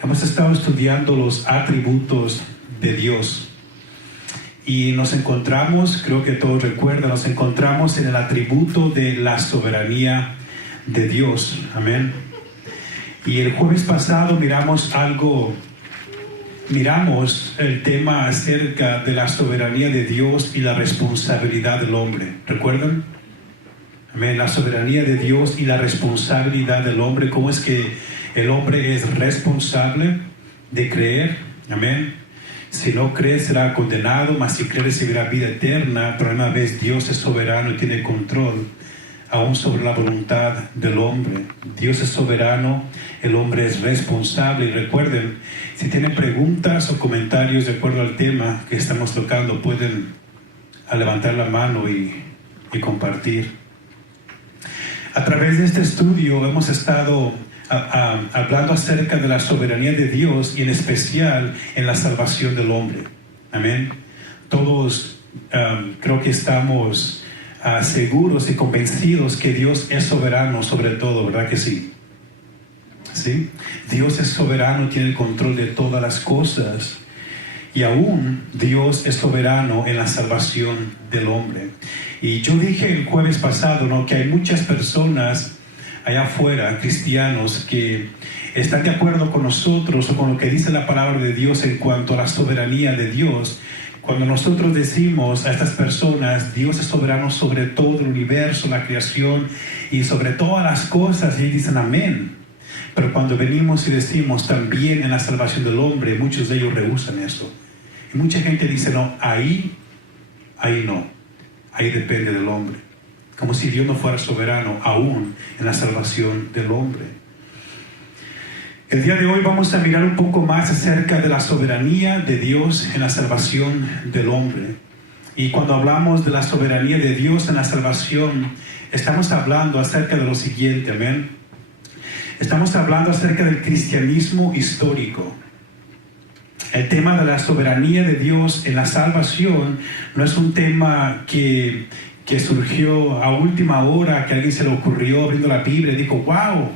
Hemos estado estudiando los atributos de Dios y nos encontramos, creo que todos recuerdan, nos encontramos en el atributo de la soberanía de Dios. Amén. Y el jueves pasado miramos el tema acerca de la soberanía de Dios y la responsabilidad del hombre. ¿Recuerdan? Amén. La soberanía de Dios y la responsabilidad del hombre. ¿Cómo es que el hombre es responsable de creer? Amén. Si no cree será condenado, mas si cree recibirá vida eterna. Pero una vez Dios es soberano y tiene control aún sobre la voluntad del hombre. Dios es soberano, el hombre es responsable. Y recuerden, si tienen preguntas o comentarios de acuerdo al tema que estamos tocando, pueden levantar la mano y compartir. A través de este estudio hemos estado hablando acerca de la soberanía de Dios y en especial en la salvación del hombre. Amén. Todos creo que estamos seguros y convencidos que Dios es soberano sobre todo, ¿verdad que sí? ¿Sí? Dios es soberano, tiene el control de todas las cosas y aún Dios es soberano en la salvación del hombre. Y yo dije el jueves pasado, ¿no?, que hay muchas personas allá afuera, cristianos, que están de acuerdo con nosotros o con lo que dice la palabra de Dios en cuanto a la soberanía de Dios. Cuando nosotros decimos a estas personas, Dios es soberano sobre todo el universo, la creación y sobre todas las cosas, y ellos dicen amén. Pero cuando venimos y decimos también en la salvación del hombre, muchos de ellos rehúsan eso. Y mucha gente dice, no, ahí no, ahí depende del hombre. Como si Dios no fuera soberano aún en la salvación del hombre. El día de hoy vamos a mirar un poco más acerca de la soberanía de Dios en la salvación del hombre. Y cuando hablamos de la soberanía de Dios en la salvación, estamos hablando acerca de lo siguiente, amén. Estamos hablando acerca del cristianismo histórico. El tema de la soberanía de Dios en la salvación no es un tema que surgió a última hora, que a alguien se le ocurrió abriendo la Biblia y dijo, wow,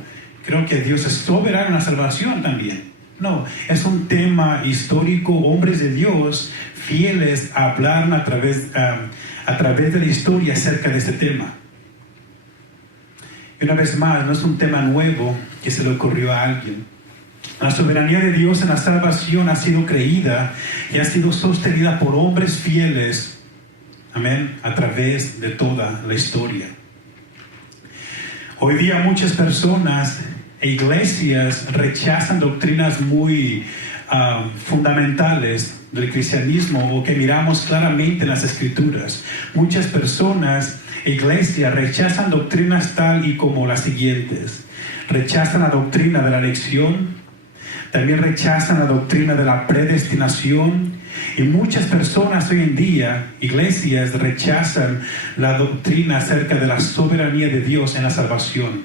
creo que Dios es soberano en la salvación también. No, es un tema histórico. Hombres de Dios fieles hablaron a través de la historia acerca de este tema. Y una vez más, no es un tema nuevo que se le ocurrió a alguien. La soberanía de Dios en la salvación ha sido creída y ha sido sostenida por hombres fieles, amén, a través de toda la historia. Hoy día muchas personas e iglesias rechazan doctrinas muy fundamentales del cristianismo o que miramos claramente en las escrituras. Muchas personas e iglesias rechazan doctrinas tal y como las siguientes. Rechazan la doctrina de la elección, también rechazan la doctrina de la predestinación, y muchas personas hoy en día, iglesias, rechazan la doctrina acerca de la soberanía de Dios en la salvación.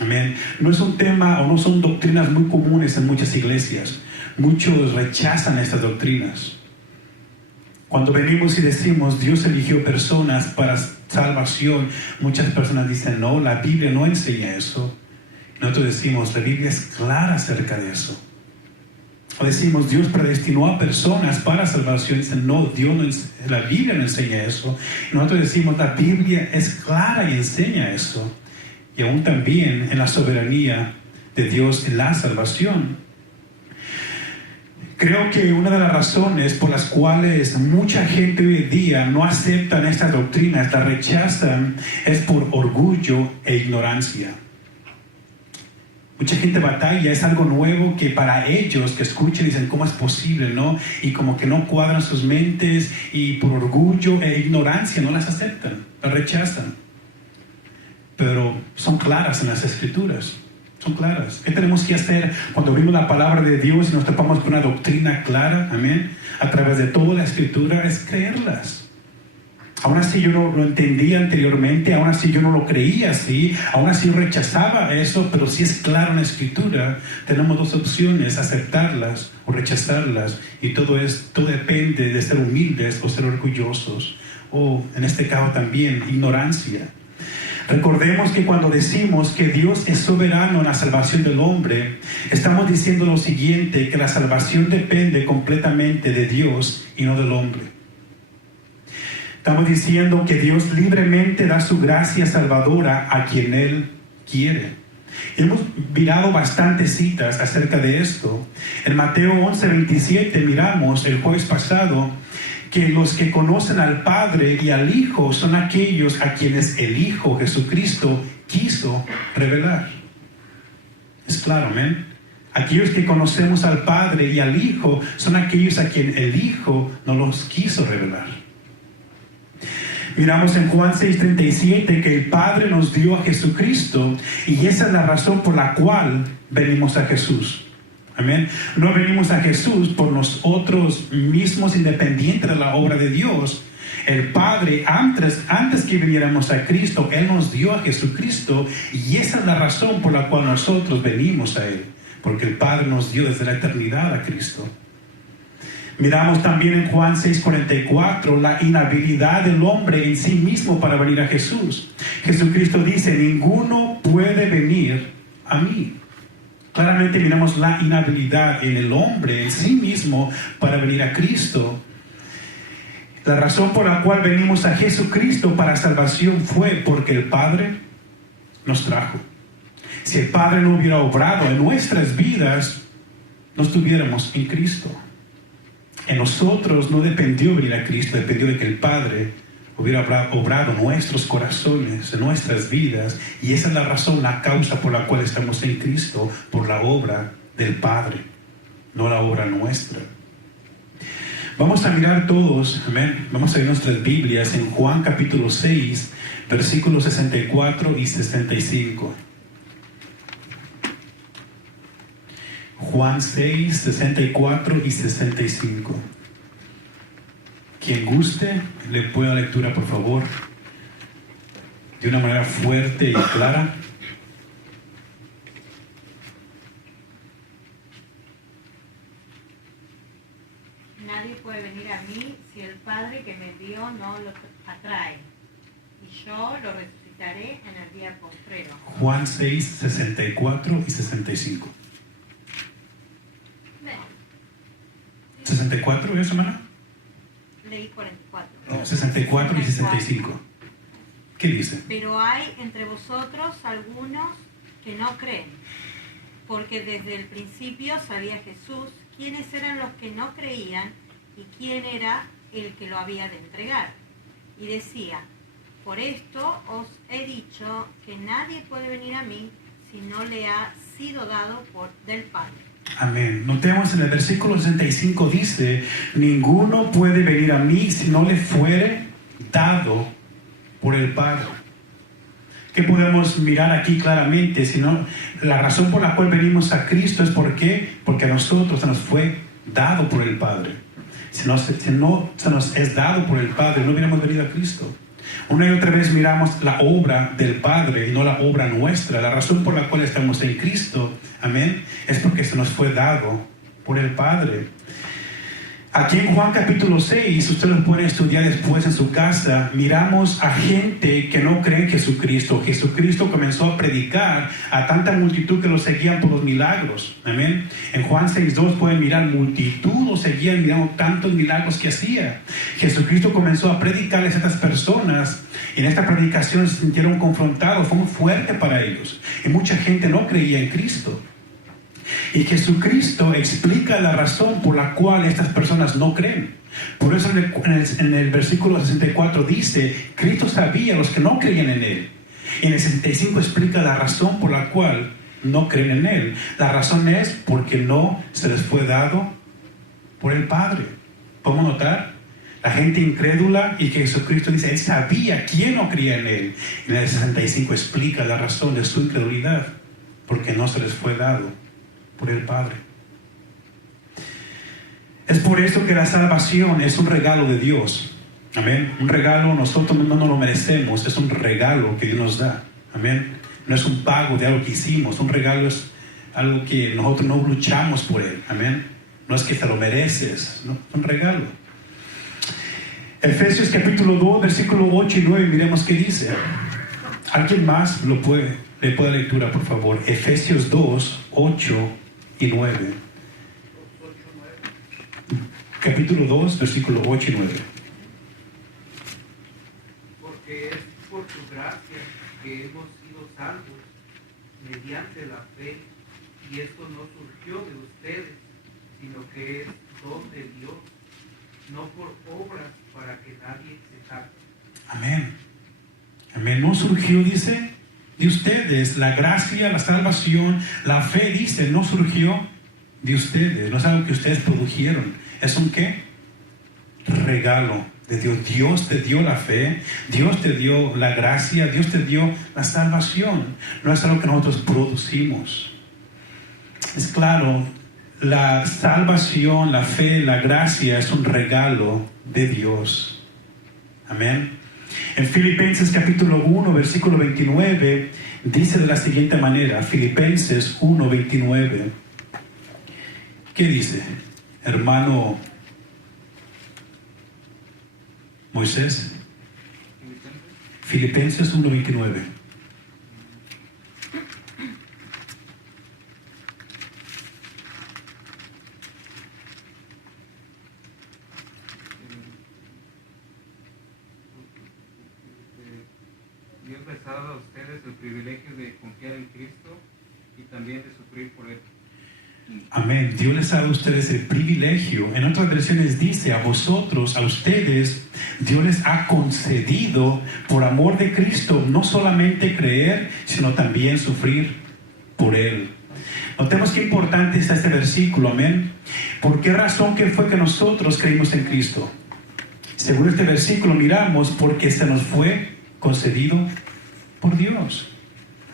Amén. No es un tema o no son doctrinas muy comunes en muchas iglesias. Muchos rechazan estas doctrinas. Cuando venimos y decimos Dios eligió personas para salvación, muchas personas dicen no, la Biblia no enseña eso. Nosotros decimos la Biblia es clara acerca de eso. O decimos Dios predestinó a personas para salvación, dicen no, la Biblia no enseña eso. Y nosotros decimos la Biblia es clara y enseña eso. Y aún también en la soberanía de Dios en la salvación. Creo que una de las razones por las cuales mucha gente hoy en día no aceptan estas doctrinas, las rechazan, es por orgullo e ignorancia. Mucha gente batalla, es algo nuevo que para ellos que escuchan dicen ¿cómo es posible? ¿No? Y como que no cuadran sus mentes y por orgullo e ignorancia no las aceptan, las rechazan. Pero son claras en las escrituras, son claras. ¿Qué tenemos que hacer cuando abrimos la palabra de Dios y nos topamos con una doctrina clara? Amén. A través de toda la escritura es creerlas. Aún así yo no lo entendía anteriormente, aún así yo no lo creía así, aún así yo rechazaba eso, pero si es claro en la escritura, tenemos dos opciones, aceptarlas o rechazarlas, y todo depende de ser humildes o ser orgullosos, o en este caso también ignorancia. Recordemos que cuando decimos que Dios es soberano en la salvación del hombre, estamos diciendo lo siguiente, que la salvación depende completamente de Dios y no del hombre. Estamos diciendo que Dios libremente da su gracia salvadora a quien Él quiere. Hemos mirado bastantes citas acerca de esto. En Mateo 11:27 miramos el jueves pasado que los que conocen al Padre y al Hijo son aquellos a quienes el Hijo Jesucristo quiso revelar. Es claro, amén. Aquellos que conocemos al Padre y al Hijo son aquellos a quienes el Hijo no los quiso revelar. Miramos en Juan 6:37 que el Padre nos dio a Jesucristo y esa es la razón por la cual venimos a Jesús. Amén. No venimos a Jesús por nosotros mismos independientes de la obra de Dios. El Padre, antes que viniéramos a Cristo, Él nos dio a Jesucristo y esa es la razón por la cual nosotros venimos a Él. Porque el Padre nos dio desde la eternidad a Cristo. Miramos también en Juan 6:44 la inhabilidad del hombre en sí mismo para venir a Jesús. Jesucristo dice, ninguno puede venir a mí. Claramente miramos la inhabilidad en el hombre en sí mismo para venir a Cristo. La razón por la cual venimos a Jesucristo para salvación fue porque el Padre nos trajo. Si el Padre no hubiera obrado en nuestras vidas, no estuviéramos en Cristo. En nosotros no dependió venir a Cristo, dependió de que el Padre hubiera obrado en nuestros corazones, en nuestras vidas, y esa es la razón, la causa por la cual estamos en Cristo, por la obra del Padre, no la obra nuestra. Vamos a mirar todos, amén, vamos a ver nuestras Biblias en Juan capítulo 6, versículos 64 y 65. Juan 6, 64 y 65. Quien guste, le puede dar lectura, por favor, de una manera fuerte y clara. Nadie puede venir a mí si el Padre que me dio no lo atrae, y yo lo resucitaré en el día postrero. Juan 6, 64 y 65. ¿64 es, hermana? Leí 44. No, 64 y 65. ¿Qué dice? Pero hay entre vosotros algunos que no creen, porque desde el principio sabía Jesús quiénes eran los que no creían y quién era el que lo había de entregar. Y decía, por esto os he dicho que nadie puede venir a mí si no le ha sido dado del Padre. Amén. Notemos en el versículo 65 dice, ninguno puede venir a mí si no le fuere dado por el Padre. ¿Qué podemos mirar aquí claramente? Sino, la razón por la cual venimos a Cristo es porque a nosotros se nos fue dado por el Padre. Si no se nos es dado por el Padre, no hubiéramos venido a Cristo. Una y otra vez miramos la obra del Padre y no la obra nuestra. La razón por la cual estamos en Cristo, amén, es porque se nos fue dado por el Padre. Aquí en Juan capítulo 6, ustedes lo pueden estudiar después en su casa, miramos a gente que no cree en Jesucristo. Jesucristo comenzó a predicar a tanta multitud que lo seguían por los milagros. Amén. En Juan 6:2 pueden mirar, multitud lo seguían mirando tantos milagros que hacía. Jesucristo comenzó a predicarles a estas personas y en esta predicación se sintieron confrontados, fue muy fuerte para ellos. Y mucha gente no creía en Cristo. Y Jesucristo explica la razón por la cual estas personas no creen. Por eso en el versículo 64 dice, Cristo sabía a los que no creían en Él. Y en el 65 explica la razón por la cual no creen en Él. La razón es porque no se les fue dado por el Padre. ¿Podemos notar? La gente incrédula y que Jesucristo dice, Él sabía quién no creía en Él. Y en el 65 explica la razón de su incredulidad, porque no se les fue dado por el Padre. Es por eso que la salvación es un regalo de Dios. Amén. Un regalo, nosotros no nos lo merecemos, es un regalo que Dios nos da. Amén. No es un pago de algo que hicimos, un regalo es algo que nosotros no luchamos por él. Amén. No es que te lo mereces, no, es un regalo. Efesios capítulo 2, versículo 8 y 9, miremos qué dice. ¿Alguien más le puede lectura, por favor? Efesios 2, 8 y 9. Capítulo 2, versículo 8 y 9. Porque es por su gracia que hemos sido salvos mediante la fe, y esto no surgió de ustedes, sino que es don de Dios, no por obras para que nadie se jacte. Amén. Amén. No surgió, dice, de ustedes. La gracia, la salvación, la fe, dice, no surgió de ustedes. No es algo que ustedes produjeron. ¿Es un qué? Regalo de Dios. Dios te dio la fe, Dios te dio la gracia, Dios te dio la salvación. No es algo que nosotros producimos. Es claro, la salvación, la fe, la gracia es un regalo de Dios. Amén. En Filipenses capítulo 1, versículo 29, dice de la siguiente manera, Filipenses 1, 29. ¿Qué dice, hermano Moisés? Filipenses 1, 29. Dios les ha dado a ustedes el privilegio de confiar en Cristo y también de sufrir por Él. Amén. Dios les ha dado a ustedes el privilegio. En otras versiones dice, a vosotros, a ustedes, Dios les ha concedido, por amor de Cristo, no solamente creer, sino también sufrir por Él. Notemos qué importante está este versículo, amén. ¿Por qué razón que fue que nosotros creímos en Cristo? Según este versículo miramos, porque se nos fue concedido por Dios.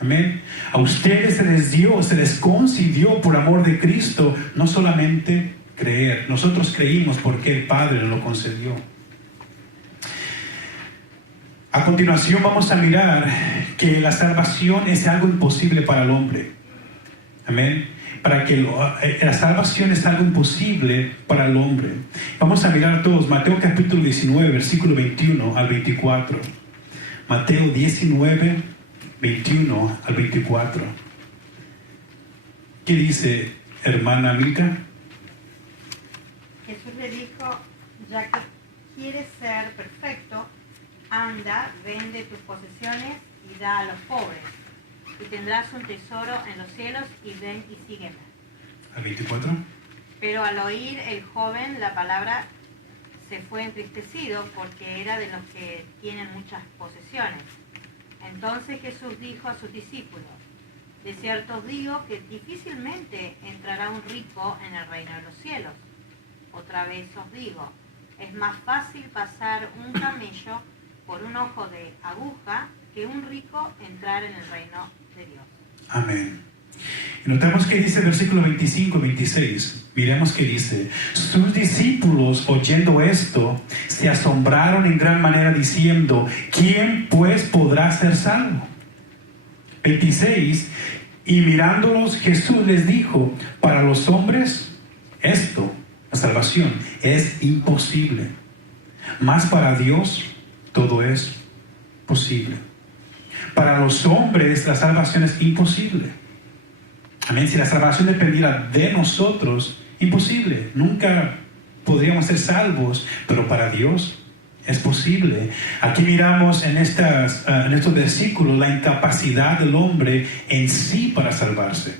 Amén. A ustedes se les dio, se les concedió por amor de Cristo, no solamente creer. Nosotros creímos porque el Padre nos lo concedió. A continuación vamos a mirar que la salvación es algo imposible para el hombre. Amén. La salvación es algo imposible para el hombre. Vamos a mirar todos Mateo capítulo 19, versículo 21 al 24. Mateo 19, 21 al 24. ¿Qué dice, hermana Milka? Jesús le dijo, ya que quieres ser perfecto, anda, vende tus posesiones y da a los pobres, y tendrás un tesoro en los cielos, y ven y sígueme. Al 24. Pero al oír el joven la palabra, se fue entristecido porque era de los que tienen muchas posesiones. Entonces Jesús dijo a sus discípulos, de cierto os digo que difícilmente entrará un rico en el reino de los cielos. Otra vez os digo, es más fácil pasar un camello por un ojo de aguja que un rico entrar en el reino de Dios. Amén. Y notamos que dice el versículo 25 y 26. Miremos que dice, sus discípulos oyendo esto se asombraron en gran manera diciendo, ¿quién pues podrá ser salvo? 26. Y mirándolos Jesús les dijo, para los hombres esto, la salvación, es imposible, mas para Dios todo es posible. Para los hombres la salvación es imposible. Amén. Si la salvación dependiera de nosotros, imposible. Nunca podríamos ser salvos, pero para Dios es posible. Aquí miramos en estos versículos la incapacidad del hombre en sí para salvarse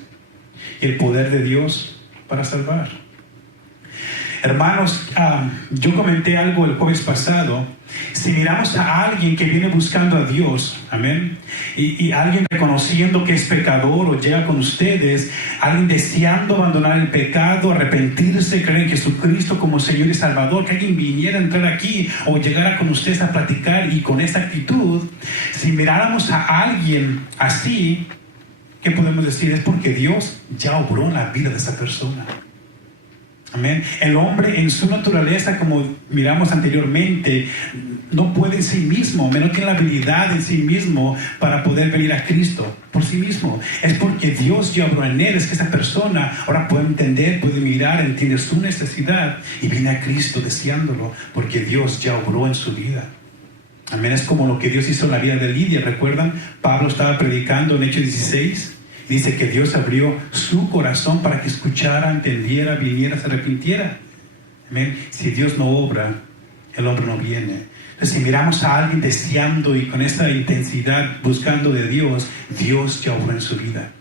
y el poder de Dios para salvar. Hermanos, yo comenté algo el jueves pasado. Si miramos a alguien que viene buscando a Dios, amén, y alguien reconociendo que es pecador o llega con ustedes, alguien deseando abandonar el pecado, arrepentirse, creer en Jesucristo como Señor y Salvador, que alguien viniera a entrar aquí o llegara con ustedes a platicar y con esta actitud, si miráramos a alguien así, ¿qué podemos decir? Es porque Dios ya obró en la vida de esa persona. Amén. El hombre en su naturaleza, como miramos anteriormente, no puede en sí mismo, no tiene la habilidad en sí mismo para poder venir a Cristo por sí mismo. Es porque Dios ya obró en él, es que esa persona ahora puede entender, puede mirar, entiende su necesidad y viene a Cristo deseándolo, porque Dios ya obró en su vida. Amén. Es como lo que Dios hizo en la vida de Lidia. ¿Recuerdan? Pablo estaba predicando en Hechos 16. Dice que Dios abrió su corazón para que escuchara, entendiera, viniera, se arrepintiera. Amén. Si Dios no obra, el hombre no viene. Entonces, si miramos a alguien deseando y con esa intensidad buscando de Dios, Dios ya obró en su vida.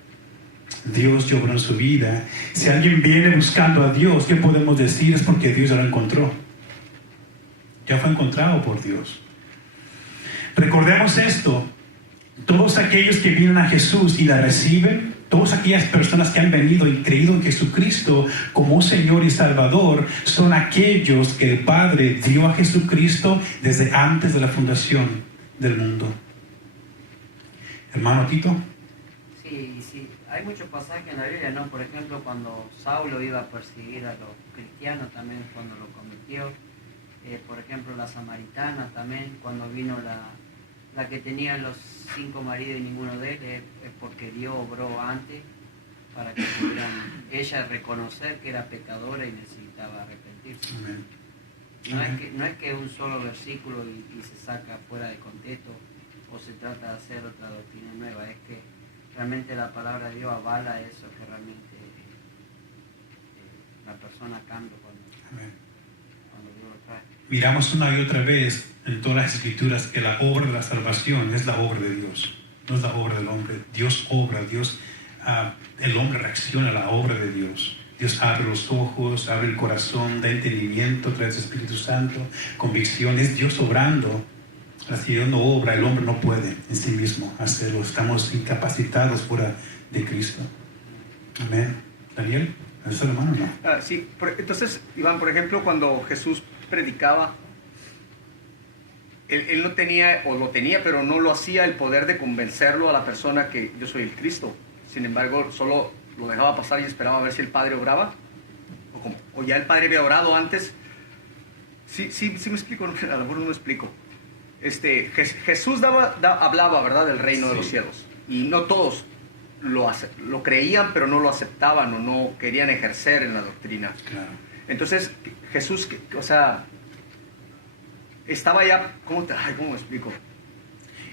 Dios ya obró en su vida. Si alguien viene buscando a Dios, ¿qué podemos decir? Es porque Dios ya lo encontró. Ya fue encontrado por Dios. Recordemos esto. Todos aquellos que vienen a Jesús y la reciben, todas aquellas personas que han venido y creído en Jesucristo como Señor y Salvador, son aquellos que el Padre dio a Jesucristo desde antes de la fundación del mundo. Hermano Tito. Sí, hay muchos pasajes en la Biblia, ¿no? Por ejemplo, cuando Saulo iba a perseguir a los cristianos también, cuando lo cometió. Por ejemplo, la samaritana también, cuando vino la que tenía los 5 maridos y ninguno de él, es porque Dios obró antes para que pudieran ella reconocer que era pecadora y necesitaba arrepentirse. Amén. No es que un solo versículo y se saca fuera de contexto o se trata de hacer otra doctrina nueva, es que realmente la palabra de Dios avala eso, que realmente la persona cambia cuando Dios lo trae. Miramos una y otra vez en todas las escrituras que la obra de la salvación es la obra de Dios, no es la obra del hombre. Dios obra, el hombre reacciona a la obra de Dios. Dios abre los ojos, abre el corazón, da entendimiento, trae su Espíritu Santo, convicción. Es Dios obrando. Si Dios no obra, el hombre no puede en sí mismo hacerlo. Estamos incapacitados fuera de Cristo. Amén. Daniel, ¿es el hermano o no? Sí, entonces, Iván, por ejemplo, cuando Jesús predicaba, él no tenía, o lo tenía, pero no lo hacía el poder de convencerlo a la persona que yo soy el Cristo. Sin embargo, solo lo dejaba pasar y esperaba a ver si el Padre obraba. O ya el Padre había orado antes. Sí me explico, a lo mejor no me explico. Jesús hablaba, ¿verdad?, del reino de los cielos. Y no todos lo creían, pero no lo aceptaban o no querían ejercer en la doctrina. Claro. Entonces, Jesús, o sea, estaba ya... ¿Cómo me explico?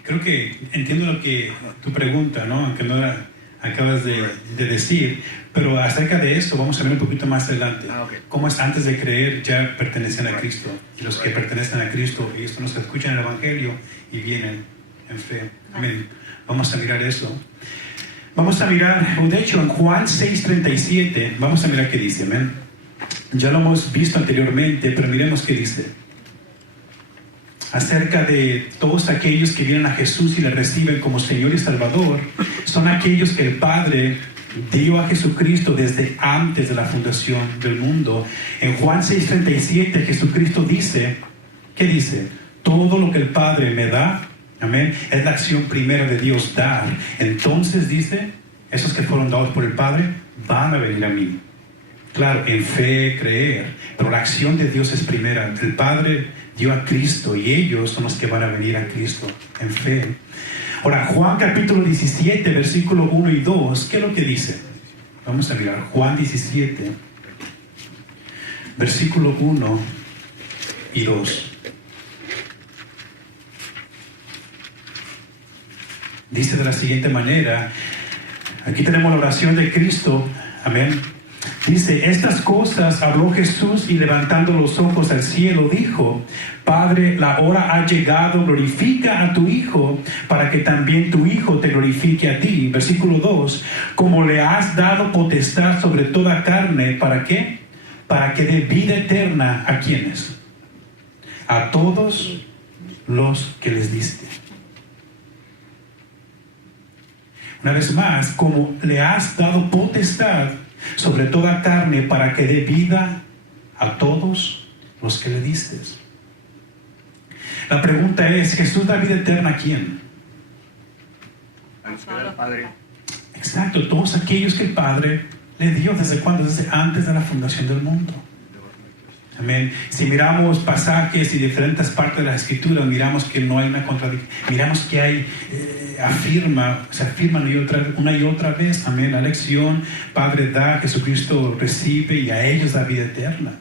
Creo que entiendo lo que tu pregunta, ¿no? Aunque no la acabas de decir, pero acerca de eso vamos a ver un poquito más adelante. Okay. Cómo es antes de creer ya pertenecen a Cristo. Y los que pertenecen a Cristo, ellos son los que escuchan el Evangelio y vienen en fe. Amén. Vamos a mirar eso. Vamos a mirar, de hecho, en Juan 6:37, vamos a mirar qué dice, amén. Ya lo hemos visto anteriormente, pero miremos qué dice. Acerca de todos aquellos que vienen a Jesús y le reciben como Señor y Salvador, son aquellos que el Padre dio a Jesucristo desde antes de la fundación del mundo. En Juan 6:37 Jesucristo dice, ¿qué dice? Todo lo que el Padre me da, amén, es la acción primera de Dios, dar. Entonces dice, esos que fueron dados por el Padre van a venir a mí. Claro, en fe, creer, pero la acción de Dios es primera. El Padre dio a Cristo y ellos son los que van a venir a Cristo en fe. Ahora, Juan capítulo 17, versículo 1 y 2, ¿qué es lo que dice? Vamos a mirar, Juan 17, versículo 1 y 2. Dice de la siguiente manera, aquí tenemos la oración de Cristo, amén. Dice, estas cosas habló Jesús y levantando los ojos al cielo dijo, Padre, la hora ha llegado, glorifica a tu Hijo, para que también tu Hijo te glorifique a ti. Versículo 2, como le has dado potestad sobre toda carne, ¿para qué? Para que dé vida eterna a quienes? A todos los que les diste. Una vez más, como le has dado potestad sobre toda carne para que dé vida a todos los que le diste. La pregunta es, ¿Jesús da vida eterna a quién? A los que da el Padre. Exacto, todos aquellos que el Padre le dio. ¿Desde cuándo? Desde antes de la fundación del mundo. Amén. Si miramos pasajes y diferentes partes de la Escritura, miramos que no hay una contradicción. Miramos que hay, se afirma una y otra vez. Amén. La lección, Padre da, Jesucristo recibe y a ellos da vida eterna.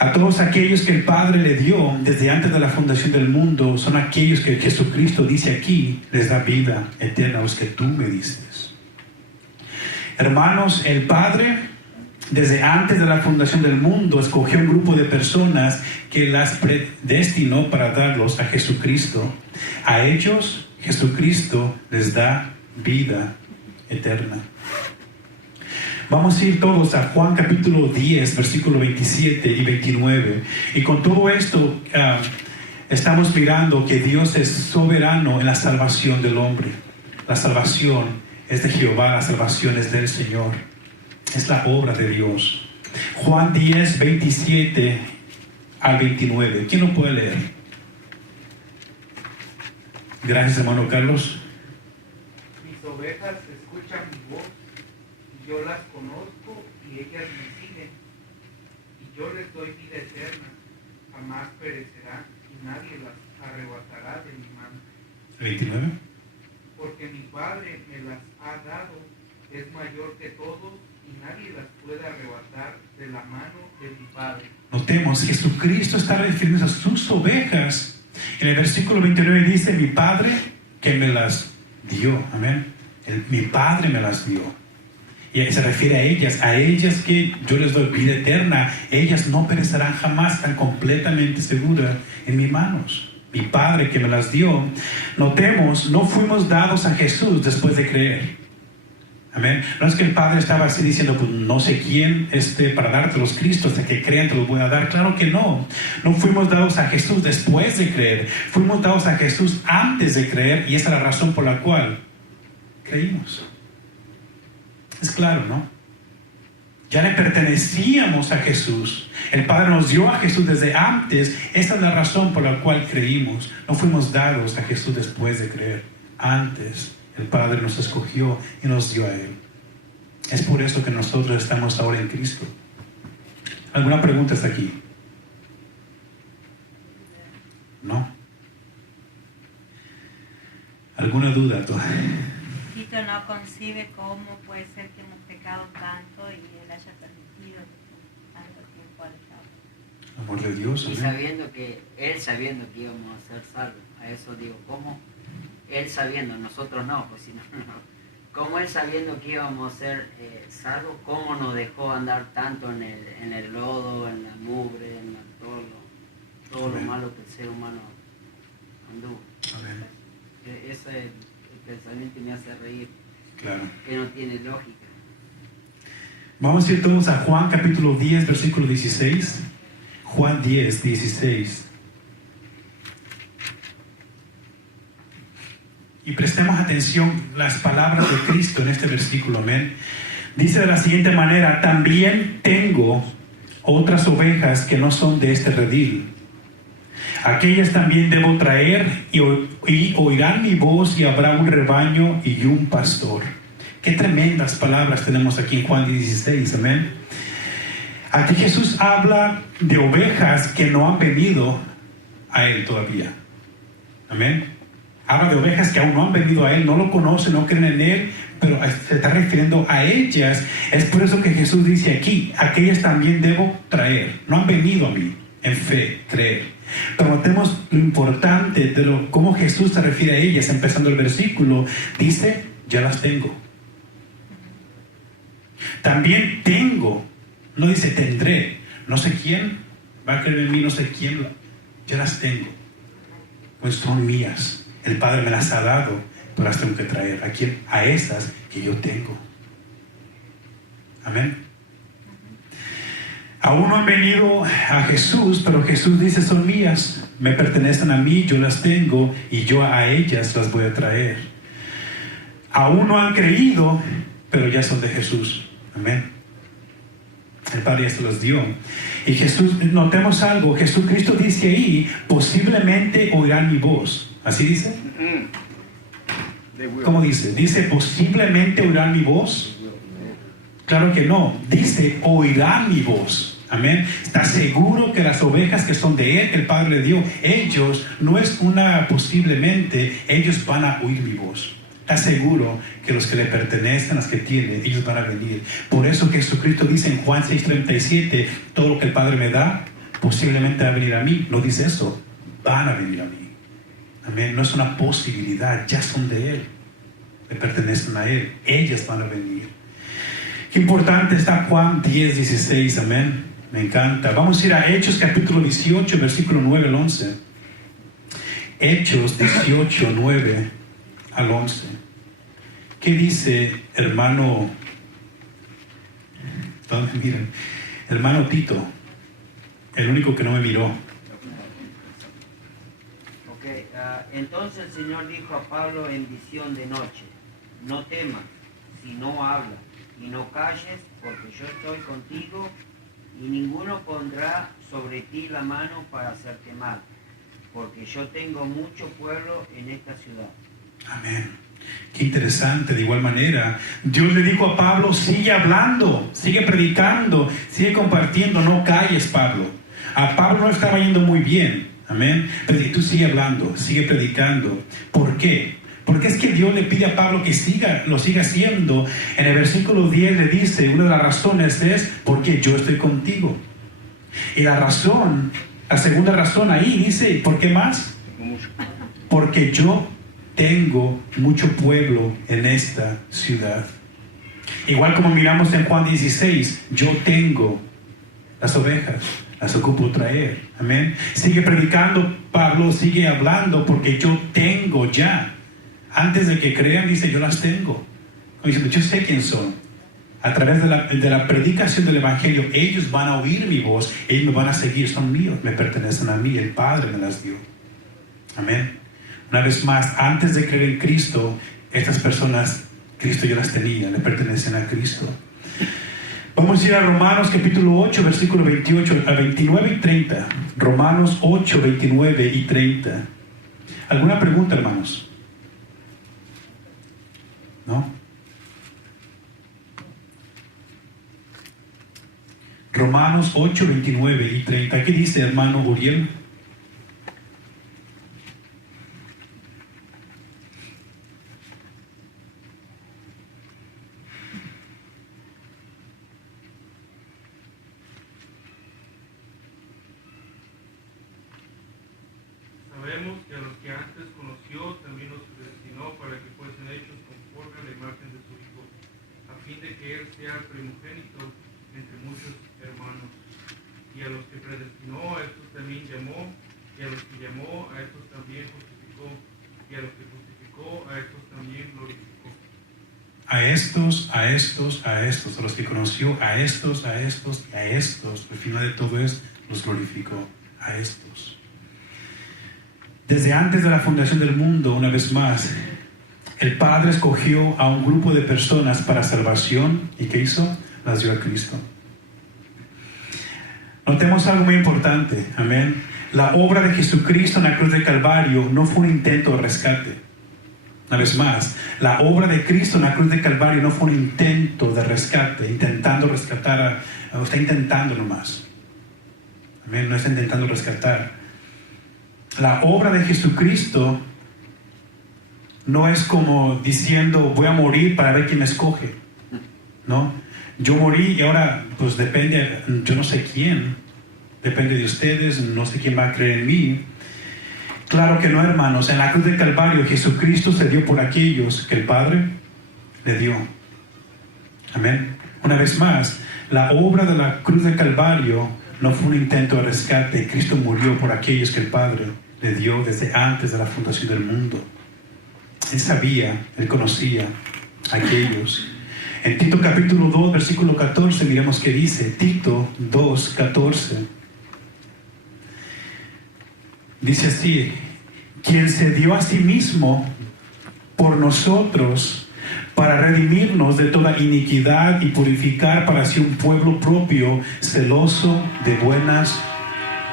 A todos aquellos que el Padre le dio desde antes de la fundación del mundo, son aquellos que Jesucristo dice aquí, les da vida eterna a los que tú me diste. Hermanos, el Padre, desde antes de la fundación del mundo, escogió un grupo de personas que las predestinó para darlos a Jesucristo. A ellos, Jesucristo les da vida eterna. Vamos a ir todos a Juan capítulo 10, versículo 27 y 29. Y con todo esto estamos mirando que Dios es soberano en la salvación del hombre. La salvación es de Jehová, la salvación es del Señor. Es la obra de Dios. Juan 10, 27 al 29. ¿Quién lo puede leer? Gracias, hermano Carlos. Mis ovejas escuchan mi voz, y yo las conozco, y ellas me siguen. Y yo les doy vida eterna, jamás perecerán, y nadie las arrebatará de mi mano. 29. Porque mi Padre me las ha dado, es mayor que todos, y nadie las puede arrebatar de la mano de mi Padre. Notemos, Jesucristo está refiriéndose a sus ovejas. En el versículo 29 dice, mi Padre que me las dio. Amén. Mi Padre me las dio. Y se refiere a ellas que yo les doy vida eterna. Ellas no perecerán jamás, están completamente seguras en mis manos. Mi Padre que me las dio. Notemos, no fuimos dados a Jesús después de creer. Amén. No es que el Padre estaba así diciendo, pues no sé quién para darte los Cristos, hasta que crean te los voy a dar. Claro que no. No fuimos dados a Jesús después de creer. Fuimos dados a Jesús antes de creer, y esa es la razón por la cual creímos. Es claro, ¿no? Ya le pertenecíamos a Jesús. El Padre nos dio a Jesús desde antes. Esa es la razón por la cual creímos. No fuimos dados a Jesús después de creer. Antes el Padre nos escogió y nos dio a Él. Es por eso que nosotros estamos ahora en Cristo. ¿Alguna pregunta hasta aquí? ¿No? ¿Alguna duda? Tito no concibe cómo puede ser que hemos pecado tanto y Él haya permitido tanto tiempo alejado. Amor de Dios. Y ¿amén? Él sabiendo que íbamos a ser salvos, a eso digo, ¿cómo? Él sabiendo, nosotros no, pues si no, como Él sabiendo que íbamos a ser salvos, ¿cómo nos dejó andar tanto en el lodo, en la mugre, en todo lo malo que el ser humano anduvo? Amén. Ese es el pensamiento que me hace reír, Claro. que no tiene lógica. Vamos a ir todos a Juan capítulo 10, versículo 16. Juan 10, 16. Y prestemos atención las palabras de Cristo en este versículo, amén. Dice de la siguiente manera, también tengo otras ovejas que no son de este redil. Aquellas también debo traer y oirán mi voz, y habrá un rebaño y un pastor. Qué tremendas palabras tenemos aquí en Juan 16, amén. Aquí Jesús habla de ovejas que no han venido a Él todavía, amén. Habla de ovejas que aún no han venido a Él, no lo conocen, no creen en Él, pero se está refiriendo a ellas. Es por eso que Jesús dice aquí, aquellas también debo traer. No han venido a mí en fe, creer. Pero notemos lo importante de cómo Jesús se refiere a ellas. Empezando el versículo, dice, ya las tengo. También tengo, no dice tendré. No sé quién va a creer en mí, no sé quién, ya las tengo. Pues son mías. El Padre me las ha dado, pero las tengo que traer. ¿A quién? A esas que yo tengo. Amén. Aún no han venido a Jesús, pero Jesús dice, son mías, me pertenecen a mí, yo las tengo y yo a ellas las voy a traer. Aún no han creído, pero ya son de Jesús. Amén. El Padre ya se los dio. Y Jesús, notemos algo, Jesucristo dice ahí, posiblemente oirán mi voz. ¿Así dice? ¿Cómo dice? ¿Dice posiblemente oirán mi voz? Claro que no. Dice oirán mi voz. Amén. Está seguro que las ovejas que son de Él, que el Padre le dio, ellos, no es una posiblemente, ellos van a oír mi voz. Está seguro que los que le pertenecen, las que tienen, ellos van a venir. Por eso que Jesucristo dice en Juan 6:37, todo lo que el Padre me da, posiblemente va a venir a mí. No dice eso, van a venir a mí. Amén. No es una posibilidad, ya son de Él, le pertenecen a Él, ellas van a venir. Qué importante está Juan 10:16, amén. Me encanta. Vamos a ir a Hechos capítulo 18, versículo 9 al 11. Hechos 18, 9 al 11. ¿Qué dice hermano? ¿Dónde miran? Hermano Tito, el único que no me miró. Entonces el Señor dijo a Pablo en visión de noche: no temas, sino habla, y no calles, porque yo estoy contigo, y ninguno pondrá sobre ti la mano para hacerte mal, porque yo tengo mucho pueblo en esta ciudad. Amén. Qué interesante. De igual manera, Dios le dijo a Pablo: sigue hablando, sigue predicando, sigue compartiendo, no calles, Pablo. A Pablo no estaba yendo muy bien. Amén. Pero tú sigue hablando, sigue predicando. ¿Por qué? Porque es que Dios le pide a Pablo que lo siga haciendo. En el versículo 10 le dice, una de las razones es porque yo estoy contigo. Y la segunda razón ahí dice, ¿por qué más? Porque yo tengo mucho pueblo en esta ciudad. Igual como miramos en Juan 16, yo tengo las ovejas, las ocupo traer. Amén. Sigue predicando Pablo, sigue hablando, porque yo tengo ya. Antes de que crean, dice, yo las tengo. Diciendo, yo sé quién son. A través de la predicación del Evangelio, ellos van a oír mi voz, ellos me van a seguir, son míos, me pertenecen a mí, el Padre me las dio. Amén. Una vez más, antes de creer en Cristo, estas personas, Cristo ya las tenía, le pertenecen a Cristo. Vamos a ir a Romanos capítulo 8, versículo 28 a 29 y 30. Romanos 8, 29 y 30. ¿Alguna pregunta, hermanos? ¿No? Romanos 8, 29 y 30. ¿Qué dice, hermano Uriel? Sabemos que a los que antes conoció también los predestinó para que fuesen hechos conforme a la imagen de su Hijo, a fin de que Él sea el primogénito entre muchos hermanos. Y a los que predestinó, a estos también llamó, y a los que llamó, a estos también justificó, y a los que justificó, a estos también glorificó. A estos, a los que conoció, a estos, y a estos, al final de todo es, los glorificó, a estos. Desde antes de la fundación del mundo, una vez más, el Padre escogió a un grupo de personas para salvación. ¿Y qué hizo? Las dio a Cristo. Notemos algo muy importante. Amén. La obra de Jesucristo en la cruz de Calvario no fue un intento de rescate. Una vez más, la obra de Cristo en la cruz de Calvario no fue un intento de rescate, intentando rescatar está intentando nomás. Amén. No está intentando rescatar. La obra de Jesucristo no es como diciendo, voy a morir para ver quién me escoge. No, yo morí y ahora pues depende, yo no sé quién, depende de ustedes, no sé quién va a creer en mí. Claro que no, hermanos. En la cruz del Calvario Jesucristo se dio por aquellos que el Padre le dio. Amén. Una vez más, la obra de la cruz del Calvario no fue un intento de rescate. Cristo murió por aquellos que el Padre le dio desde antes de la fundación del mundo. Él sabía, Él conocía a aquellos. En Tito capítulo 2, versículo 14, miremos qué dice. Tito 2, 14. Dice así: quien se dio a sí mismo por nosotros para redimirnos de toda iniquidad y purificar para sí un pueblo propio, celoso de buenas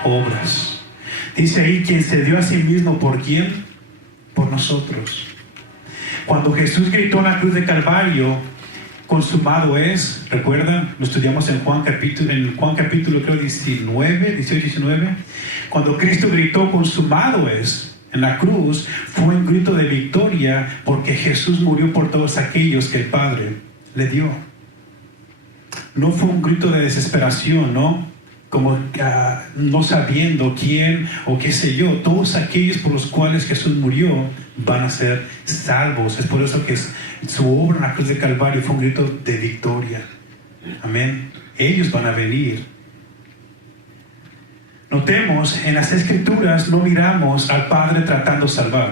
obras. Dice ahí, quien se dio a sí mismo, ¿por quién? Por nosotros. Cuando Jesús gritó en la cruz de Calvario, consumado es, ¿recuerdan? Lo estudiamos en Juan capítulo creo 19, 18, 19. Cuando Cristo gritó, consumado es, en la cruz, fue un grito de victoria porque Jesús murió por todos aquellos que el Padre le dio. No fue un grito de desesperación, ¿no? como no sabiendo quién o qué sé yo. Todos aquellos por los cuales Jesús murió van a ser salvos. Es por eso que su obra en la cruz de Calvario fue un grito de victoria. Amén. Ellos van a venir. Notemos, en las Escrituras no miramos al Padre tratando de salvar.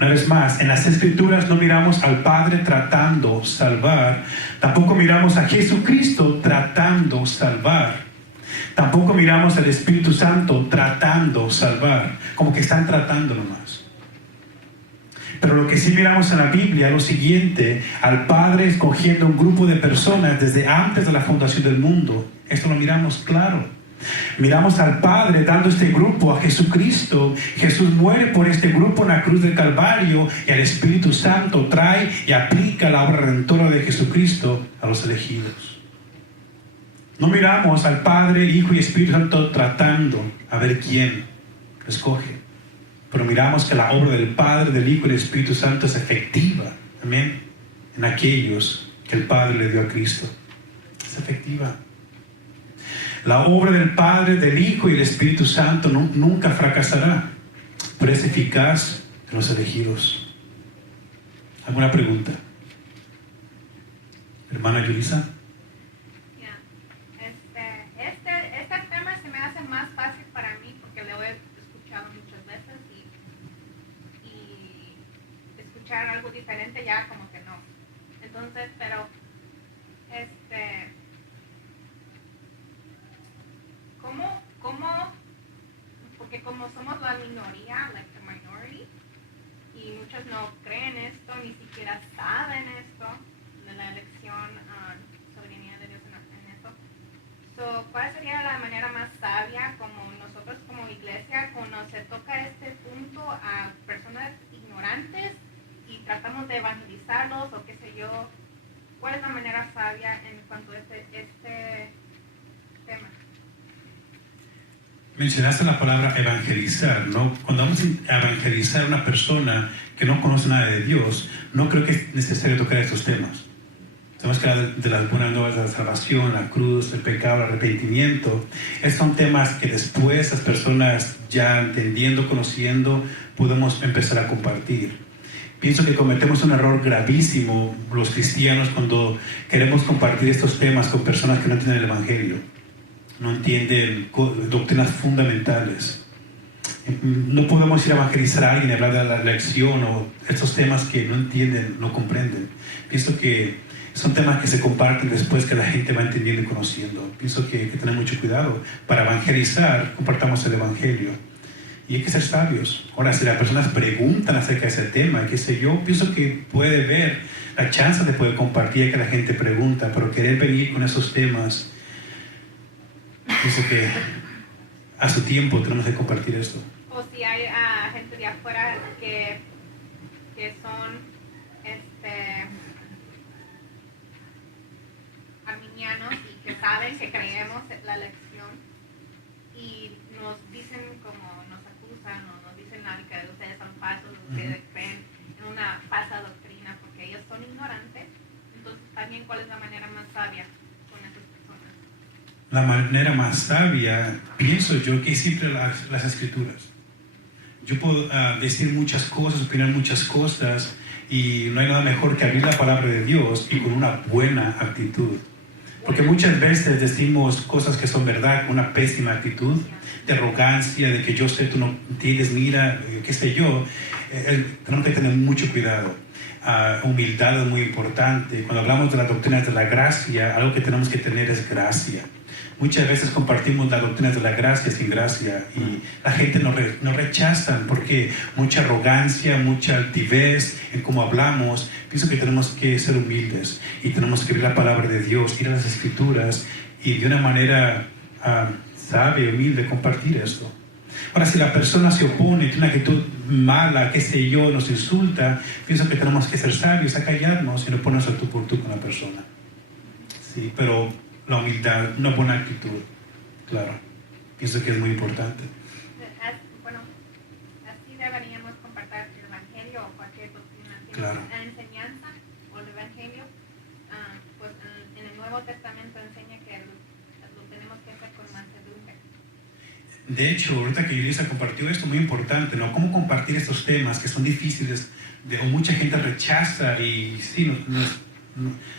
Una vez más, en las Escrituras no miramos al Padre tratando de salvar. Tampoco miramos a Jesucristo tratando de salvar. Tampoco miramos al Espíritu Santo tratando de salvar. Como que están tratando nomás. Pero lo que sí miramos en la Biblia es lo siguiente: al Padre escogiendo un grupo de personas desde antes de la fundación del mundo. Esto lo miramos claro. Miramos al Padre dando este grupo a Jesucristo. Jesús muere por este grupo en la cruz del Calvario, y el Espíritu Santo trae y aplica la obra redentora de Jesucristo a los elegidos. No miramos al Padre, Hijo y Espíritu Santo tratando a ver quién lo escoge. Pero miramos que la obra del Padre, del Hijo y del Espíritu Santo es efectiva. Amén. En aquellos que el Padre le dio a Cristo. Es efectiva. La obra del Padre, del Hijo y del Espíritu Santo nunca fracasará, pero es eficaz en los elegidos. ¿Alguna pregunta? Hermana Yulisa. Este tema se me hace más fácil para mí porque lo he escuchado muchas veces y escuchar algo diferente ya como que no. Entonces, pero ¿Cómo? Porque como somos la minoría, like the minority, y muchos no creen esto, ni siquiera saben esto, de la elección, soberanía de Dios en esto. So, ¿cuál sería la manera más sabia como nosotros como iglesia, cuando se toca este punto a personas ignorantes y tratamos de evangelizarlos o qué sé yo? ¿Cuál es la manera sabia en cuanto a este tema? Mencionaste la palabra evangelizar, ¿no? Cuando vamos a evangelizar a una persona que no conoce nada de Dios, no creo que es necesario tocar estos temas. Tenemos que hablar de las buenas nuevas de la salvación, la cruz, el pecado, el arrepentimiento. Estos son temas que después las personas ya entendiendo, conociendo, podemos empezar a compartir. Pienso que cometemos un error gravísimo los cristianos cuando queremos compartir estos temas con personas que no entienden el Evangelio. No entienden doctrinas fundamentales. No podemos ir a evangelizar a alguien y hablar de la elección o estos temas que no entienden, no comprenden. Pienso que son temas que se comparten después que la gente va entendiendo y conociendo. Pienso que hay que tener mucho cuidado. Para evangelizar, compartamos el Evangelio. Y hay que ser sabios. Ahora, si las personas preguntan acerca de ese tema, qué sé yo, pienso que puede haber la chance de poder compartir, que la gente pregunta, pero querer venir con esos temas, pienso que a su tiempo tenemos que compartir esto. O si hay gente de afuera que son arminianos y que saben que creemos en la elección y nos dicen como nos acusan o nos dicen que ustedes son falsos, ustedes creen en una falsa doctrina porque ellos son ignorantes. Entonces también, ¿cuál es la manera más sabia con esas personas? La manera más sabia, pienso yo, que es siempre las Escrituras. Yo puedo decir muchas cosas, opinar muchas cosas, y no hay nada mejor que abrir la palabra de Dios y con una buena actitud. Porque muchas veces decimos cosas que son verdad con una pésima actitud, de arrogancia, de que yo sé, tú no entiendes, mira, qué sé yo. Tenemos que tener mucho cuidado. Humildad es muy importante. Cuando hablamos de las doctrinas de la gracia, algo que tenemos que tener es gracia. Muchas veces compartimos las doctrinas de la gracia sin gracia y la gente nos rechaza porque mucha arrogancia, mucha altivez en cómo hablamos. Pienso que tenemos que ser humildes y tenemos que ver la palabra de Dios, ir a las Escrituras y de una manera sabia y humilde compartir esto. Ahora, si la persona se opone, tiene una actitud mala, qué sé yo, nos insulta, pienso que tenemos que ser sabios, a callarnos y no ponernos a tú por tú con la persona. Sí, pero la humildad, una buena actitud, claro, pienso que es muy importante. Bueno, así deberíamos compartir el Evangelio o cualquier doctrina. Claro. La enseñanza o el Evangelio, pues en el Nuevo Testamento enseña que lo tenemos que hacer con De hecho, ahorita que Yulisa compartió esto, muy importante, ¿no? Cómo compartir estos temas que son difíciles, o mucha gente rechaza y sí,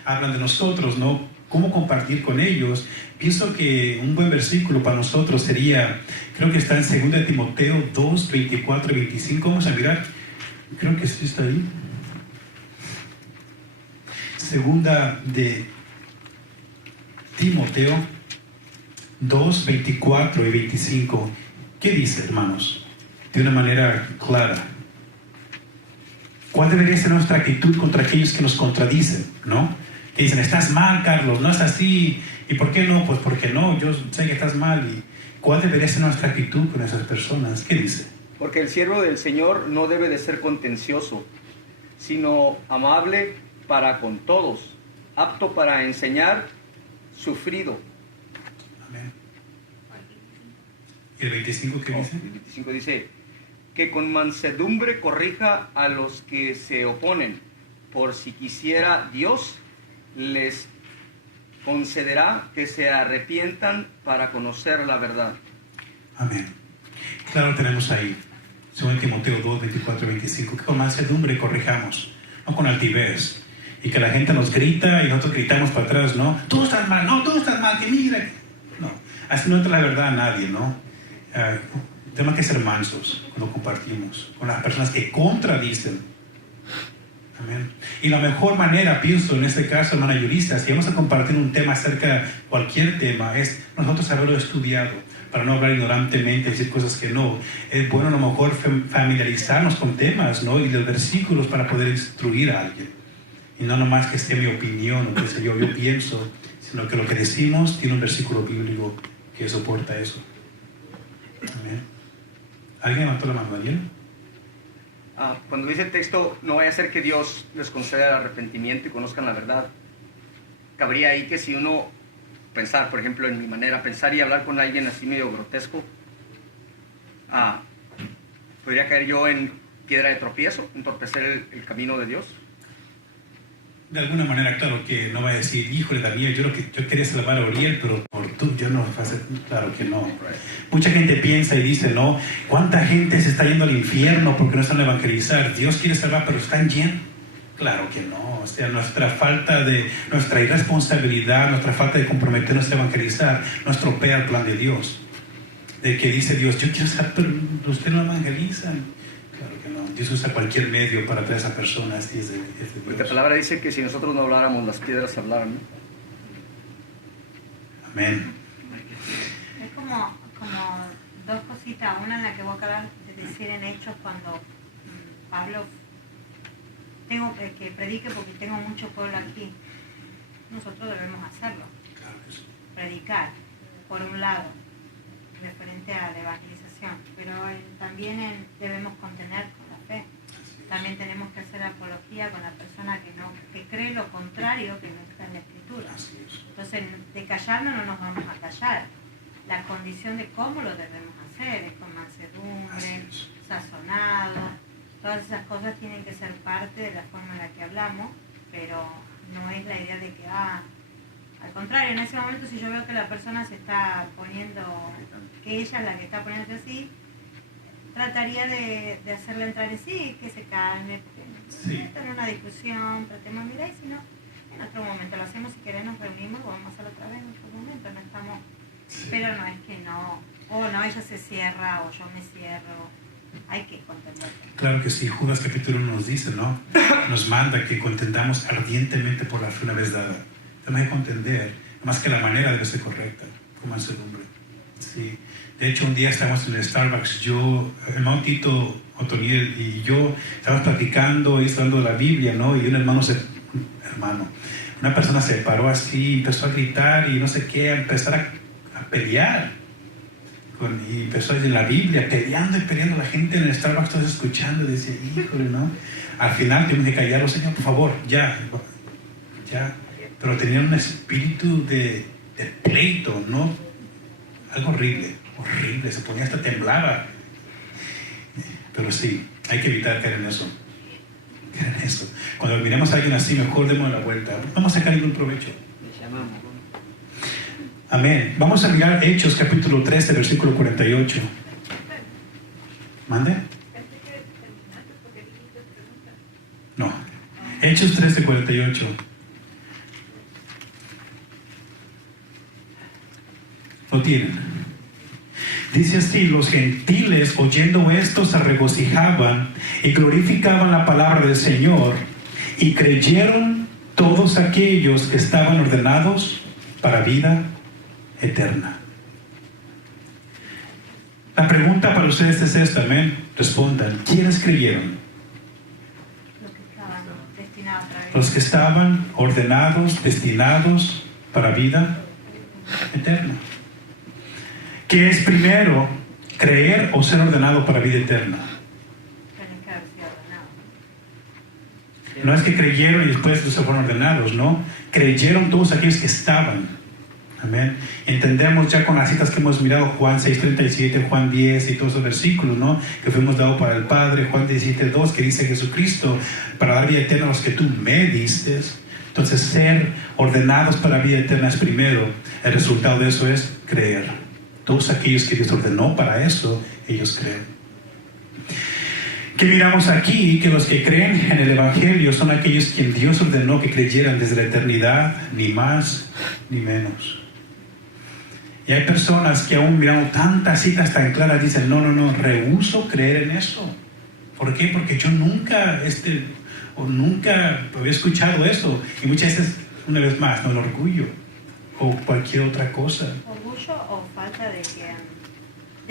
hablan de nosotros, ¿no? Cómo compartir con ellos. Pienso que un buen versículo para nosotros sería, creo que está en 2 de Timoteo 2, 24 y 25. Vamos a mirar, creo que sí está ahí. 2 de Timoteo 2, 24 y 25. ¿Qué dice, hermanos? De una manera clara. ¿Cuál debería ser nuestra actitud contra aquellos que nos contradicen, ¿no? Que dicen, estás mal, Carlos, no es así. ¿Y por qué no? Pues porque no, yo sé que estás mal. ¿Y cuál debería ser nuestra actitud con esas personas? ¿Qué dice? Porque el siervo del Señor no debe de ser contencioso, sino amable para con todos, apto para enseñar, sufrido. Amén. ¿Y el 25 qué dice? El 25 dice, que con mansedumbre corrija a los que se oponen, por si quisiera Dios, les concederá que se arrepientan para conocer la verdad. Amén. Claro, tenemos ahí, 2 Timoteo 2, 24 y 25, que con mansedumbre corrijamos, no con altivez. Y que la gente nos grita y nosotros gritamos para atrás, ¿no? Tú estás mal, no, tú estás mal, que mira. No, así no entra la verdad a nadie, ¿no? Tenemos que ser mansos cuando compartimos con las personas que contradicen. Amén. Y la mejor manera, pienso en este caso, hermana Yulisa, si vamos a compartir un tema acerca de cualquier tema, es nosotros haberlo estudiado, para no hablar ignorantemente, decir cosas que no. Es bueno a lo mejor familiarizarnos con temas, ¿no? Y los versículos para poder instruir a alguien. Y no nomás que esté mi opinión o qué sé yo pienso, sino que lo que decimos tiene un versículo bíblico que soporta eso. Amén. ¿Alguien levantó la mano, Daniel? Cuando dice el texto, no vaya a ser que Dios les conceda el arrepentimiento y conozcan la verdad. Cabría ahí que si uno pensar, por ejemplo, en mi manera, pensar y hablar con alguien así medio grotesco, podría caer yo en piedra de tropiezo, entorpecer el camino de Dios. De alguna manera, claro que no va a decir, híjole, Daniel, yo quería salvar a Oriel, pero por tú, yo no, claro que no. Mucha gente piensa y dice, no, ¿cuánta gente se está yendo al infierno porque no están a evangelizar? Dios quiere salvar, pero ¿están llenos? Claro que no. O sea, nuestra irresponsabilidad, nuestra falta de comprometernos a evangelizar, nos estropea el plan de Dios. De que dice Dios, yo quiero saber, pero ustedes no evangelizan. Claro que no. Dios usa cualquier medio para traer a esa persona. Así es de Dios. La palabra dice que si nosotros no habláramos, las piedras hablaran, ¿no? Amén. Es como dos cositas. Una en la que vos acabas de decir en Hechos cuando Pablo, tengo que predique porque tengo mucho pueblo aquí. Nosotros debemos hacerlo. Claro que sí. Predicar, por un lado, referente a la evangelización, pero también debemos contener con la fe. También tenemos que hacer apología con la persona que cree lo contrario que no está en la Escritura. Entonces, de callarnos no nos vamos a callar. La condición de cómo lo debemos hacer es con mansedumbre, sazonado. Todas esas cosas tienen que ser parte de la forma en la que hablamos, pero no es la idea de que, al contrario, en ese momento si yo veo que la persona se está poniendo, que ella es la que está poniendo así, trataría de hacerla entrar en sí, que se calme, porque tener una discusión, tratemos de mirar, y si no, en otro momento lo hacemos, si queremos nos reunimos, vamos a hacerlo otra vez en otro momento, no estamos, pero no es que no, no, ella se cierra, o yo me cierro, hay que contender. Claro que sí, Judas capítulo 1 nos dice, ¿no? Nos manda que contendamos ardientemente por la fe una vez dada. Tenemos que contender, más que la manera debe ser correcta, con mansedumbre. Sí. De hecho, un día estábamos en el Starbucks, el hermano Tito Otoniel y yo estábamos platicando y estudiando la Biblia, ¿no? Y una persona se paró así, empezó a gritar y no sé qué, a empezar a pelear. Y empezó en la Biblia, peleando y peleando. La gente en el Starbucks estaba escuchando y decía, híjole, ¿no? Al final tuvimos que callarlo, Señor, por favor, ya. Pero tenían un espíritu de pleito, ¿no? Algo horrible, se ponía hasta temblaba. Pero sí, hay que evitar caer en eso. Cuando miremos a alguien así, mejor demos la vuelta. No vamos a sacar ningún provecho. Amén. Vamos a mirar Hechos capítulo 13, versículo 48. ¿Mande? No. Hechos 13, 48. Lo tienen. Dice así: los gentiles oyendo esto se regocijaban y glorificaban la palabra del Señor, y creyeron todos aquellos que estaban ordenados para vida eterna. La pregunta para ustedes es esta, amén. Respondan, ¿quiénes creyeron? Los que estaban destinados a través. Los que estaban ordenados, destinados para vida eterna. ¿Qué es primero, creer o ser ordenado para vida eterna? Tienen que haber sido ordenados. No es que creyeron y después se fueron ordenados, ¿no? Creyeron todos aquellos que estaban. Amén. Entendemos ya con las citas que hemos mirado, Juan 6:37, Juan 10 y todos esos versículos, ¿no? Que fuimos dados para el Padre, Juan 17:2, que dice Jesucristo, para dar vida eterna a los que tú me diste. Entonces, ser ordenados para vida eterna es primero. El resultado de eso es creer. Todos aquellos que Dios ordenó para eso, ellos creen. ¿Qué miramos aquí? Que los que creen en el Evangelio son aquellos quien Dios ordenó que creyeran desde la eternidad, ni más ni menos. Y hay personas que aún mirando tantas citas tan claras dicen, no, rehúso creer en eso. ¿Por qué? Porque yo nunca había escuchado eso. Y muchas veces, una vez más, no, el orgullo o cualquier otra cosa. ¿Orgullo o falta de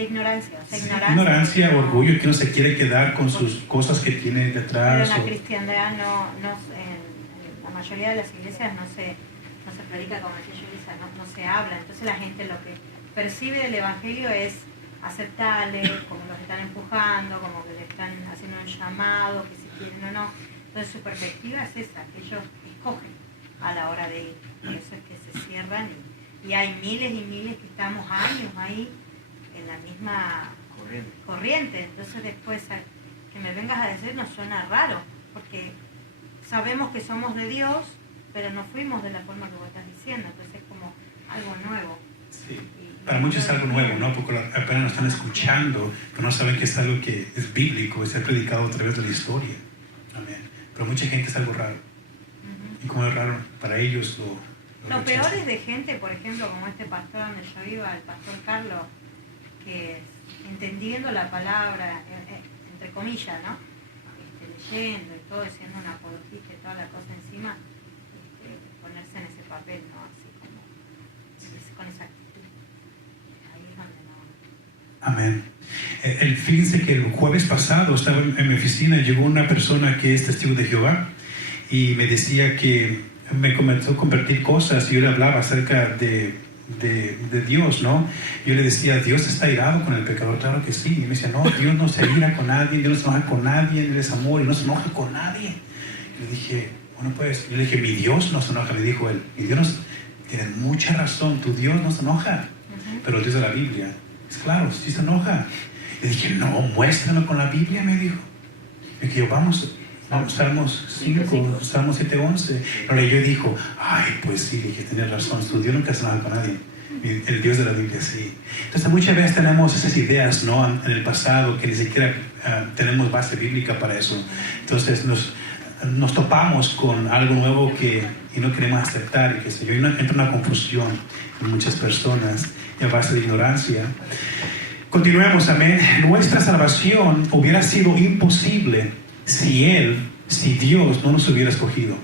ignorancia? O sea, Ignorancia, orgullo, que uno se quiere quedar con sus cosas que tiene Pero detrás. en la cristiandad en la mayoría de las iglesias no se predica como aquella iglesia, no se habla. Entonces la gente lo que percibe del Evangelio es aceptarle, como los están empujando, como que le están haciendo un llamado, que si quieren o no. Entonces su perspectiva es esa, que ellos escogen a la hora de ir. Por eso es que se cierran y hay miles y miles que estamos años ahí en la misma corriente. Entonces después que me vengas a decir nos suena raro, porque sabemos que somos de Dios, pero no fuimos de la forma que vos estás diciendo. Entonces es como algo nuevo. Sí. Para muchos es algo nuevo, ¿no? Porque apenas nos están escuchando, pero no saben que es algo que es bíblico y se ha predicado a través de la historia. Amén. Pero mucha gente es algo raro. Y como es raro, para ellos lo peor es de gente, por ejemplo, como este pastor donde yo iba, el pastor Carlos, que entendiendo la palabra, entre comillas, ¿no? Leyendo y todo, siendo una apologista y toda la cosa encima, ponerse en ese papel, ¿no? Así como, con esa actitud. Ahí es donde no. Amén. Fíjense que el jueves pasado estaba en mi oficina y llegó una persona que es testigo de Jehová y me decía que me comenzó a compartir cosas y yo le hablaba acerca de Dios, ¿no? Yo le decía, ¿Dios está irado con el pecador? Claro que sí. Y me decía, no, Dios no se ira con nadie, Dios no se enoja con nadie, Él es amor y no se enoja con nadie. Y le dije, bueno pues, yo le dije, mi Dios no se enoja, me dijo él. Mi Dios tiene mucha razón, tu Dios no se enoja. Pero el Dios de la Biblia, es claro, sí se enoja. Le dije, no, muéstrame con la Biblia, me dijo. Y dije, vamos, Salmos 5, Salmos 7:11. Lo leyó y dijo, ay, pues sí, dije, tienes razón, tu Dios nunca se enoja con nadie. El Dios de la Biblia, sí. Entonces muchas veces tenemos esas ideas, ¿no? En el pasado que ni siquiera tenemos base bíblica para eso. Entonces nos topamos con algo nuevo y no queremos aceptar y qué sé yo. Y entra una confusión en muchas personas y a base de ignorancia. Continuemos, amén. Nuestra salvación hubiera sido imposible si Dios no nos hubiera escogido.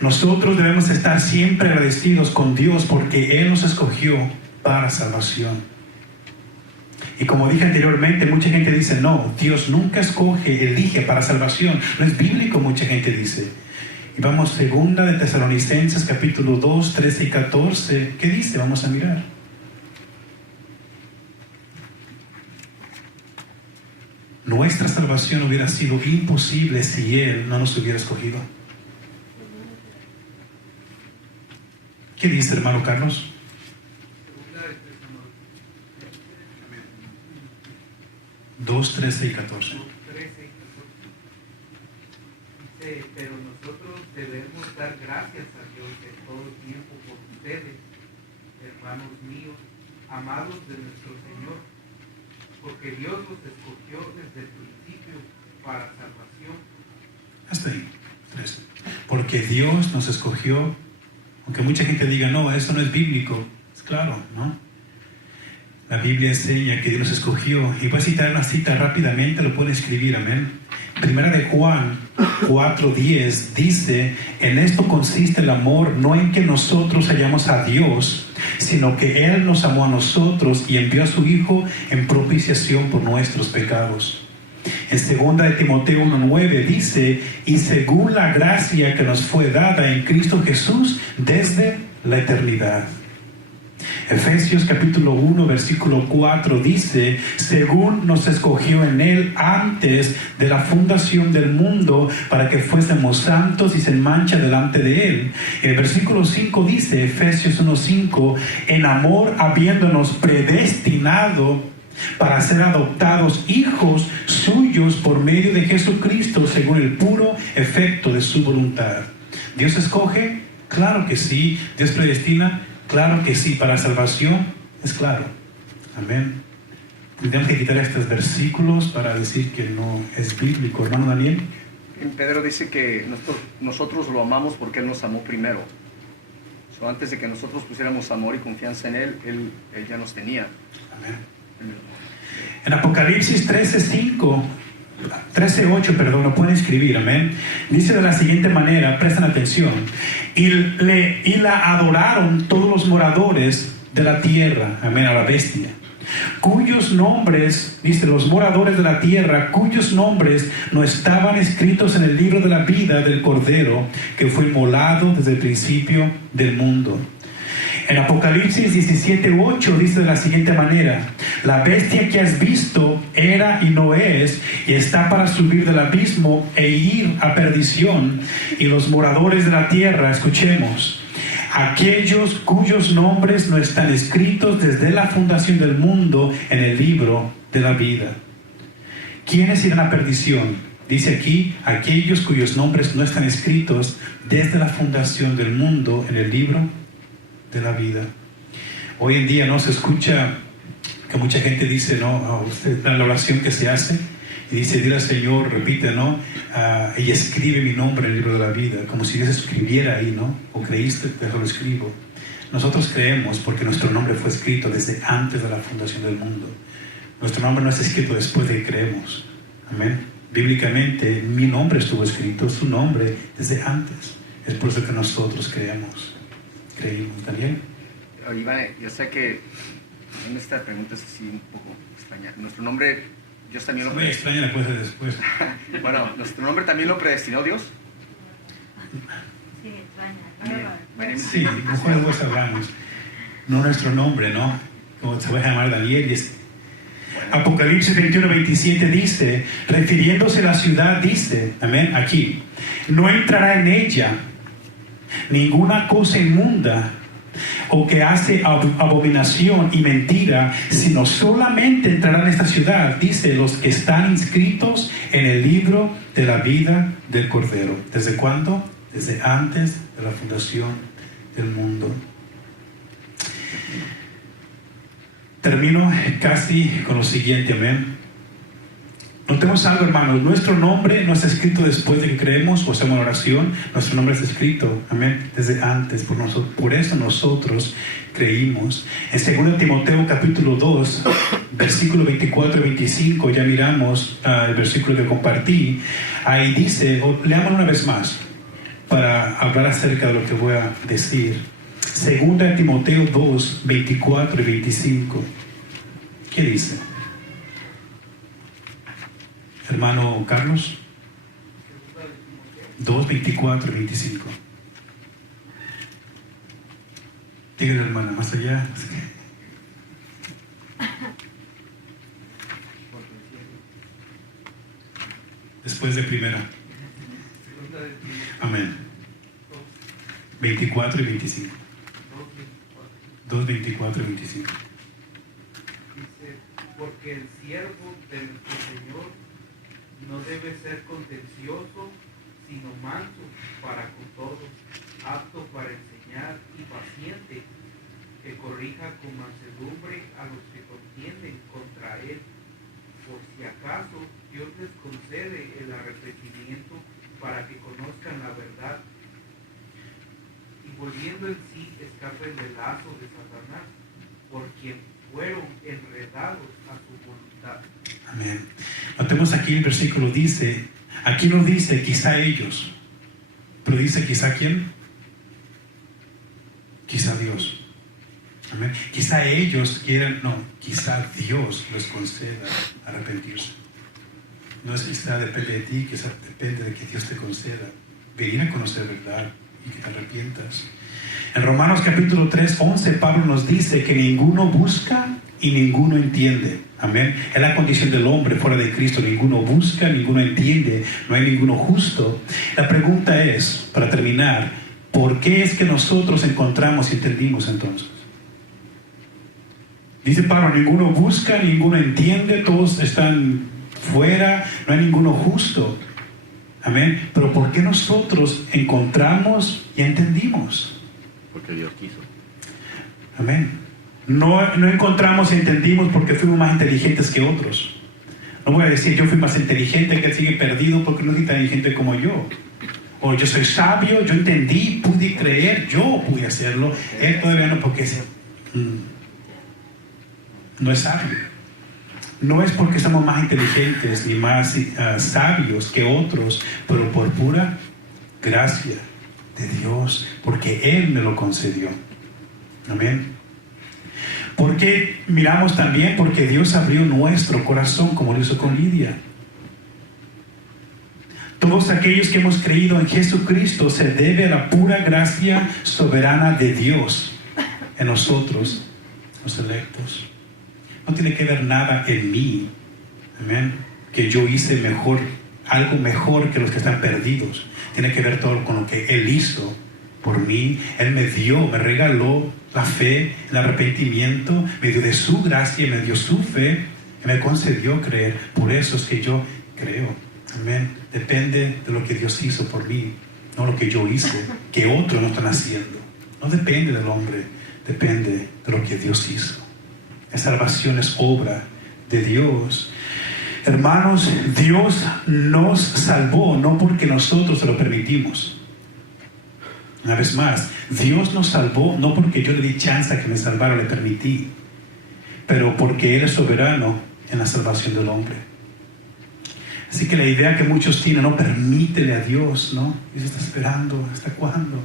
Nosotros debemos estar siempre agradecidos con Dios porque Él nos escogió para salvación. Y como dije anteriormente, mucha gente dice, no, Dios nunca elige para salvación. No es bíblico, mucha gente dice. Y vamos, 2 de Tesalonicenses, capítulo 2, 13 y 14. ¿Qué dice? Vamos a mirar. Nuestra salvación hubiera sido imposible si Él no nos hubiera escogido. ¿Qué dice, hermano Carlos? 2, 13 y 14. Dice, pero nosotros debemos dar gracias a Dios de todo tiempo por ustedes, hermanos míos, amados de nuestro Señor, porque Dios los escogió desde el principio para salvación. Hasta ahí. 3. Porque Dios nos escogió, aunque mucha gente diga, no, eso no es bíblico. Es claro, ¿no? La Biblia enseña que Dios nos escogió. Y voy a citar una cita rápidamente, lo pueden escribir, amén. Primera de Juan 4:10 dice, en esto consiste el amor, no en que nosotros hallamos a Dios, sino que Él nos amó a nosotros y envió a su Hijo en propiciación por nuestros pecados. En 2 de Timoteo 1:9 dice, y según la gracia que nos fue dada en Cristo Jesús desde la eternidad. Efesios capítulo 1 versículo 4 dice, según nos escogió en Él antes de la fundación del mundo para que fuésemos santos y sin mancha delante de Él. El versículo 5 dice, Efesios 1:5, en amor habiéndonos predestinado para ser adoptados hijos suyos por medio de Jesucristo según el puro efecto de su voluntad. ¿Dios escoge? Claro que sí. ¿Dios predestina? Claro que sí. Para salvación es claro. Amén. Tendríamos que quitar estos versículos para decir que no es bíblico. Hermano Daniel. Pedro dice que nosotros lo amamos porque Él nos amó primero. Antes de que nosotros pusiéramos amor y confianza en Él, Él ya nos tenía. Amén. En Apocalipsis 13:8, perdón, lo pueden escribir, amén. Dice de la siguiente manera, prestan atención. Y la adoraron todos los moradores de la tierra, amén, a la bestia, cuyos nombres, dice, los moradores de la tierra, cuyos nombres no estaban escritos en el libro de la vida del Cordero, que fue inmolado desde el principio del mundo. En Apocalipsis 17:8 dice de la siguiente manera, la bestia que has visto era y no es, y está para subir del abismo e ir a perdición, y los moradores de la tierra, escuchemos, aquellos cuyos nombres no están escritos desde la fundación del mundo en el libro de la vida. ¿Quiénes irán a perdición? Dice aquí, aquellos cuyos nombres no están escritos desde la fundación del mundo en el libro de la vida. Hoy en día no se escucha que mucha gente dice, no, usted, la oración que se hace, y dice, dile al Señor, repite, ¿no? Y escribe mi nombre en el libro de la vida, como si Dios escribiera ahí, ¿no? O creíste, te lo escribo. Nosotros creemos porque nuestro nombre fue escrito desde antes de la fundación del mundo. Nuestro nombre no es escrito después de que creemos. Amén. Bíblicamente, mi nombre estuvo escrito, su nombre, desde antes. Es por eso que nosotros creemos. Creímos. ¿Daniel? Iván, yo sé que en esta pregunta es así un poco extraña. Nuestro nombre, Dios también lo muy extraña la cosa después. Bueno, nuestro nombre también lo predestinó Dios. Sí, extraña. Sí, mejor vos hablamos. No nuestro nombre, ¿no? Como se va a llamar Daniel. Apocalipsis 21:27 dice, refiriéndose a la ciudad, dice, amén, aquí, no entrará en ella ninguna cosa inmunda o que hace abominación y mentira, sino solamente entrarán en esta ciudad, dice, los que están inscritos en el libro de la vida del Cordero. ¿Desde cuándo? Desde antes de la fundación del mundo. Termino casi con lo siguiente, amén. Notemos algo, hermanos, nuestro nombre no está escrito después de que creemos o hacemos oración, nuestro nombre está escrito, amén, desde antes, por eso nosotros creímos. En 2 Timoteo capítulo 2, versículo 24 y 25, ya miramos el versículo que compartí, ahí dice, leamos una vez más, para hablar acerca de lo que voy a decir. 2 Timoteo 2, 24 y 25, ¿qué dice? Hermano Carlos, 2, 24 y 25. Dígale, hermana, más allá. Después de primera. Amén. 24 y 25. 2, 24 y 25. Dice, porque el siervo de nuestro Señor no debe ser contencioso, sino manso para con todos, apto para enseñar y paciente, que corrija corrija con mansedumbre a los que contienden contra él. Por si acaso Dios les concede el arrepentimiento para que conozcan la verdad y volviendo en sí escapen del lazo de Satanás, por quien fueron enredados a su voluntad. Amén. Notemos aquí el versículo dice, aquí no dice quizá ellos, pero dice quizá quién, quizá Dios. Amén. Quizá ellos quieran, no, quizá Dios les conceda arrepentirse. No es quizá depende de ti, quizá depende de que Dios te conceda venir a conocer la verdad y que te arrepientas. En Romanos capítulo 3, 11, Pablo nos dice que ninguno busca y ninguno entiende. Amén. Es la condición del hombre fuera de Cristo. Ninguno busca, ninguno entiende, no hay ninguno justo. La pregunta es, para terminar, ¿por qué es que nosotros encontramos y entendimos entonces? Dice Pablo, ninguno busca, ninguno entiende, todos están fuera, no hay ninguno justo. Amén. Pero ¿por qué nosotros encontramos y entendimos? Porque Dios quiso. Amén. No encontramos y entendimos porque fuimos más inteligentes que otros. No voy a decir yo fui más inteligente que él, sigue perdido porque no es tan inteligente como yo. O yo soy sabio, yo entendí, pude creer, yo pude hacerlo. Él todavía no, porque no es sabio. No es porque somos más inteligentes ni más sabios que otros, pero por pura gracia de Dios, porque Él me lo concedió. Amén. Porque miramos también porque Dios abrió nuestro corazón como lo hizo con Lidia. Todos aquellos que hemos creído en Jesucristo se debe a la pura gracia soberana de Dios en nosotros, los electos. No tiene que ver nada en mí, amén, que yo hice mejor, algo mejor que los que están perdidos. Tiene que ver todo con lo que Él hizo por mí. Él me dio, me regaló la fe, el arrepentimiento, me dio de su gracia, me dio su fe, y me concedió creer. Por eso es que yo creo, amén. Depende de lo que Dios hizo por mí, no lo que yo hice, que otros no están haciendo. No depende del hombre, depende de lo que Dios hizo. La salvación es obra de Dios. Hermanos, Dios nos salvó no porque nosotros se lo permitimos. Una vez más, Dios nos salvó no porque yo le di chance a que me salvara, le permití, pero porque Él es soberano en la salvación del hombre. Así que la idea que muchos tienen, no, permítele a Dios, ¿no? Dios está esperando, ¿hasta cuándo?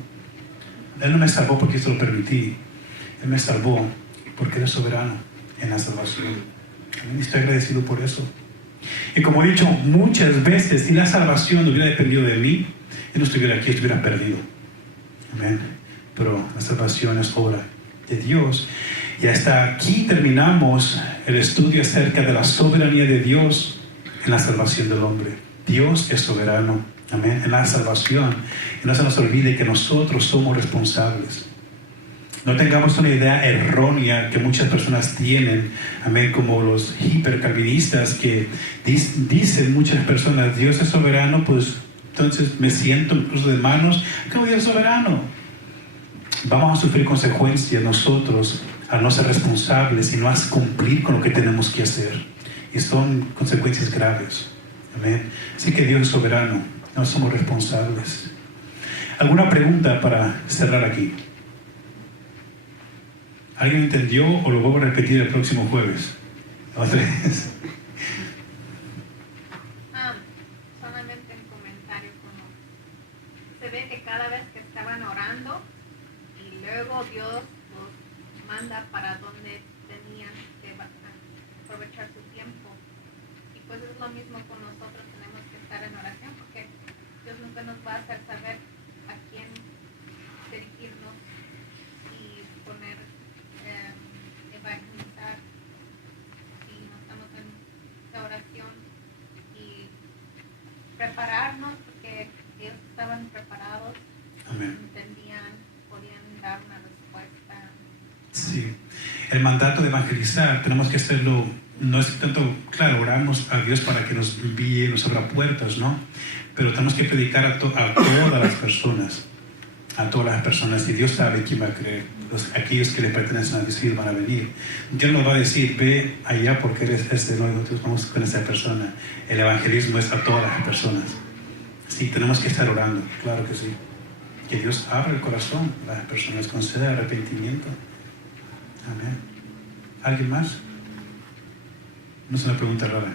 Él no me salvó porque yo se lo permití. Él me salvó porque Él es soberano en la salvación. Amén. Estoy agradecido por eso. Y como he dicho muchas veces, si la salvación hubiera dependido de mí, yo no estuviera aquí, estuviera perdido. Amén. Pero la salvación es obra de Dios. Y hasta aquí terminamos el estudio acerca de la soberanía de Dios en la salvación del hombre. Dios es soberano, amén, en la salvación. Y no se nos olvide que nosotros somos responsables. No tengamos una idea errónea que muchas personas tienen, amén, como los hipercalvinistas que dicen muchas personas, Dios es soberano, pues entonces me siento en cruz de manos, ¿cómo Dios es soberano? Vamos a sufrir consecuencias nosotros al no ser responsables y no a cumplir con lo que tenemos que hacer. Y son consecuencias graves, amén. Así que Dios es soberano, no somos responsables. ¿Alguna pregunta para cerrar aquí? ¿Alguien entendió o lo vuelvo a repetir el próximo jueves? ¿Otra vez? Solamente un comentario, como se ve que cada vez que estaban orando y luego Dios los manda para donde tenían que aprovechar su tiempo. Y pues es lo mismo con nosotros, tenemos que estar en oración porque Dios nunca nos va a hacer saber a quién dirigirnos y poner evangelizar si no estamos en la oración y prepararnos porque ellos estaban preparados. Amén. Entendían, podían dar una respuesta. Sí, el mandato de evangelizar tenemos que hacerlo, no es tanto, claro, oramos a Dios para que nos envíe, nos abra puertas, ¿no? Pero tenemos que predicar a todas las personas. a todas las personas, y Dios sabe quién va a creer. Aquellos que le pertenecen a Dios van a venir. Dios nos va a decir, ve allá porque eres nosotros vamos con esa persona. El evangelismo es a todas las personas. Sí, tenemos que estar orando, claro que sí. Que Dios abra el corazón a las personas, conceda arrepentimiento. Amén. ¿Alguien más? No es una pregunta rara.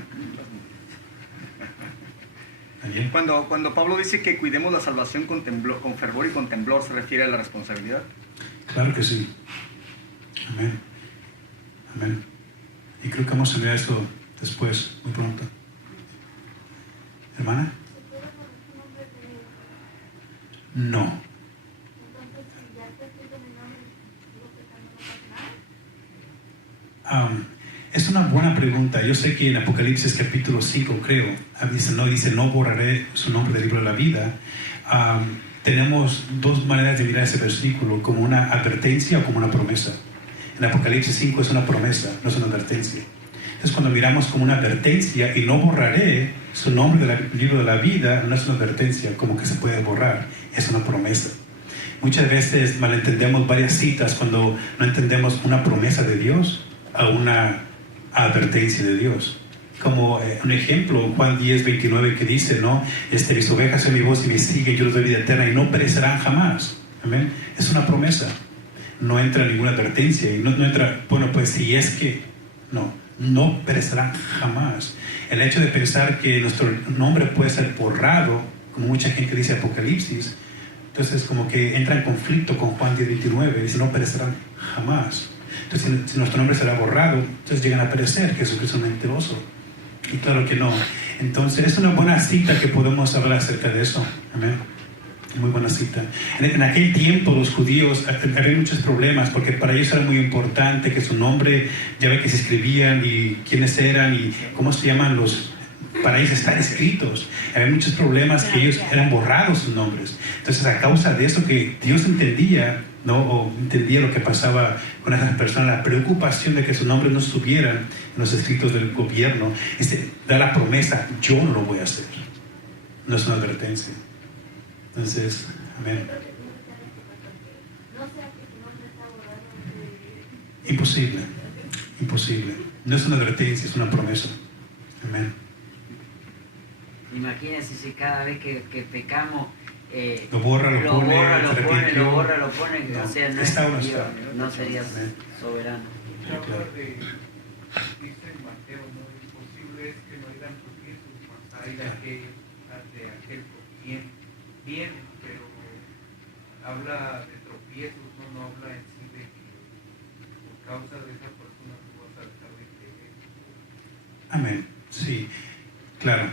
¿Alguien? Cuando Pablo dice que cuidemos la salvación con fervor y con temblor, ¿se refiere a la responsabilidad? Claro que sí. Amén. Amén. Y creo que vamos a ver eso después, muy pronto. ¿Hermana? No. Es una buena pregunta. Yo sé que en Apocalipsis capítulo 5, creo, dice no borraré su nombre del libro de la vida. Tenemos dos maneras de mirar ese versículo, como una advertencia o como una promesa. En Apocalipsis 5 es una promesa, no es una advertencia. Entonces cuando miramos como una advertencia y no borraré su nombre del libro de la vida, no es una advertencia como que se puede borrar, es una promesa. Muchas veces malentendemos varias citas cuando no entendemos una promesa de Dios a una advertencia de Dios. Como un ejemplo, Juan 10:29 que dice, ¿no? Mis ovejas son mi voz y me siguen, yo les doy vida eterna y no perecerán jamás. Amén. Es una promesa. No entra ninguna advertencia y no entra, bueno, pues si es que, no perecerán jamás. El hecho de pensar que nuestro nombre puede ser borrado, como mucha gente dice Apocalipsis, entonces como que entra en conflicto con Juan 10:29, dice no perecerán jamás. Entonces si nuestro nombre será borrado, entonces llegan a perecer. Jesucristo es un mentiroso. Y claro que no. Entonces es una buena cita que podemos hablar acerca de eso. Amén. Muy buena cita. En aquel tiempo los judíos había muchos problemas porque para ellos era muy importante que su nombre, ya ve que se escribían y quiénes eran y cómo se llaman para ellos están escritos. Había muchos problemas que ellos eran borrados sus nombres. Entonces a causa de eso que Dios entendía, ¿no? O entendía lo que pasaba con esas personas, la preocupación de que sus nombres no estuvieran en los escritos del gobierno, da la promesa, yo no lo voy a hacer. No es una advertencia. Entonces, amén. Imposible. No es una advertencia, es una promesa. Amén. Imagínense si cada vez que pecamos lo borra, lo pone, no, o sea, no sería soberano. Dice en Mateo, ¿no? Imposible es que no hayan tropiezos, mas hay de aquel bien, pero habla de tropiezos, no habla en sí de que por causa de esa persona tú vas a dejar de creer. Amén, sí, claro.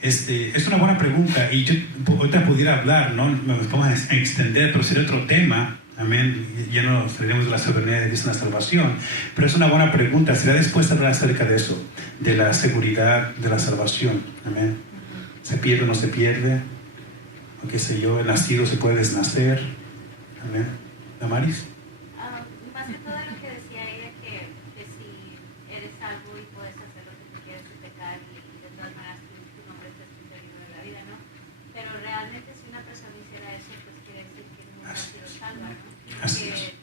Es una buena pregunta y yo ahorita pudiera hablar, ¿no? Nos vamos a extender, pero sería otro tema. Amén. Ya no tenemos la soberanía de Dios en la salvación, pero es una buena pregunta. ¿Será después hablar acerca de eso? De la seguridad de la salvación. Amén. ¿Se pierde o no se pierde? O qué sé yo, el nacido se puede desnacer. Amén. ¿Damaris? Más que todo lo que decía ella, que si eres salvo y puedes hacer lo que tú quieres y pecar y de todas maneras tu nombre está escrito en el libro de la vida, ¿no? Pero realmente si una persona hiciera eso, pues quiere decir que nunca ha sido salva, ¿no? Así Que es.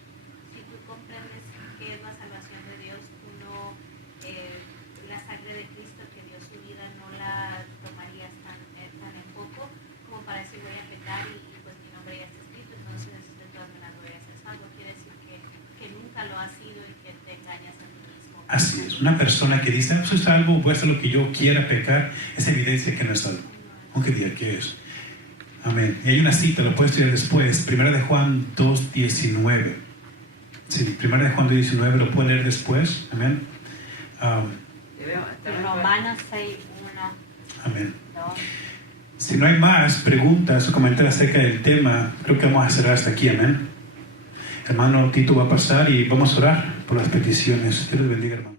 si tú comprendes qué es la salvación de Dios, tú no, la sangre de Cristo que dio su vida no la tomarías tan en poco como para decir voy a pecar y pues mi nombre ya está escrito, entonces de todas maneras voy a ser salvo. Quiere decir que nunca lo has sido y que te engañas a ti mismo. Así es. Una persona que dice, soy salvo, voy a hacer lo que yo quiera pecar, es evidencia que no es salvo. Aunque diga que es. Amén. Y hay una cita, lo puedes estudiar después, 1 de Juan 2:19. Sí, 1 de Juan 2:19, lo pueden leer después. Amén. Romanos 6:1. Amén. Si no hay más preguntas o comentarios acerca del tema, creo que vamos a cerrar hasta aquí. Amén. Hermano Tito va a pasar y vamos a orar por las peticiones. Dios les bendiga, hermano.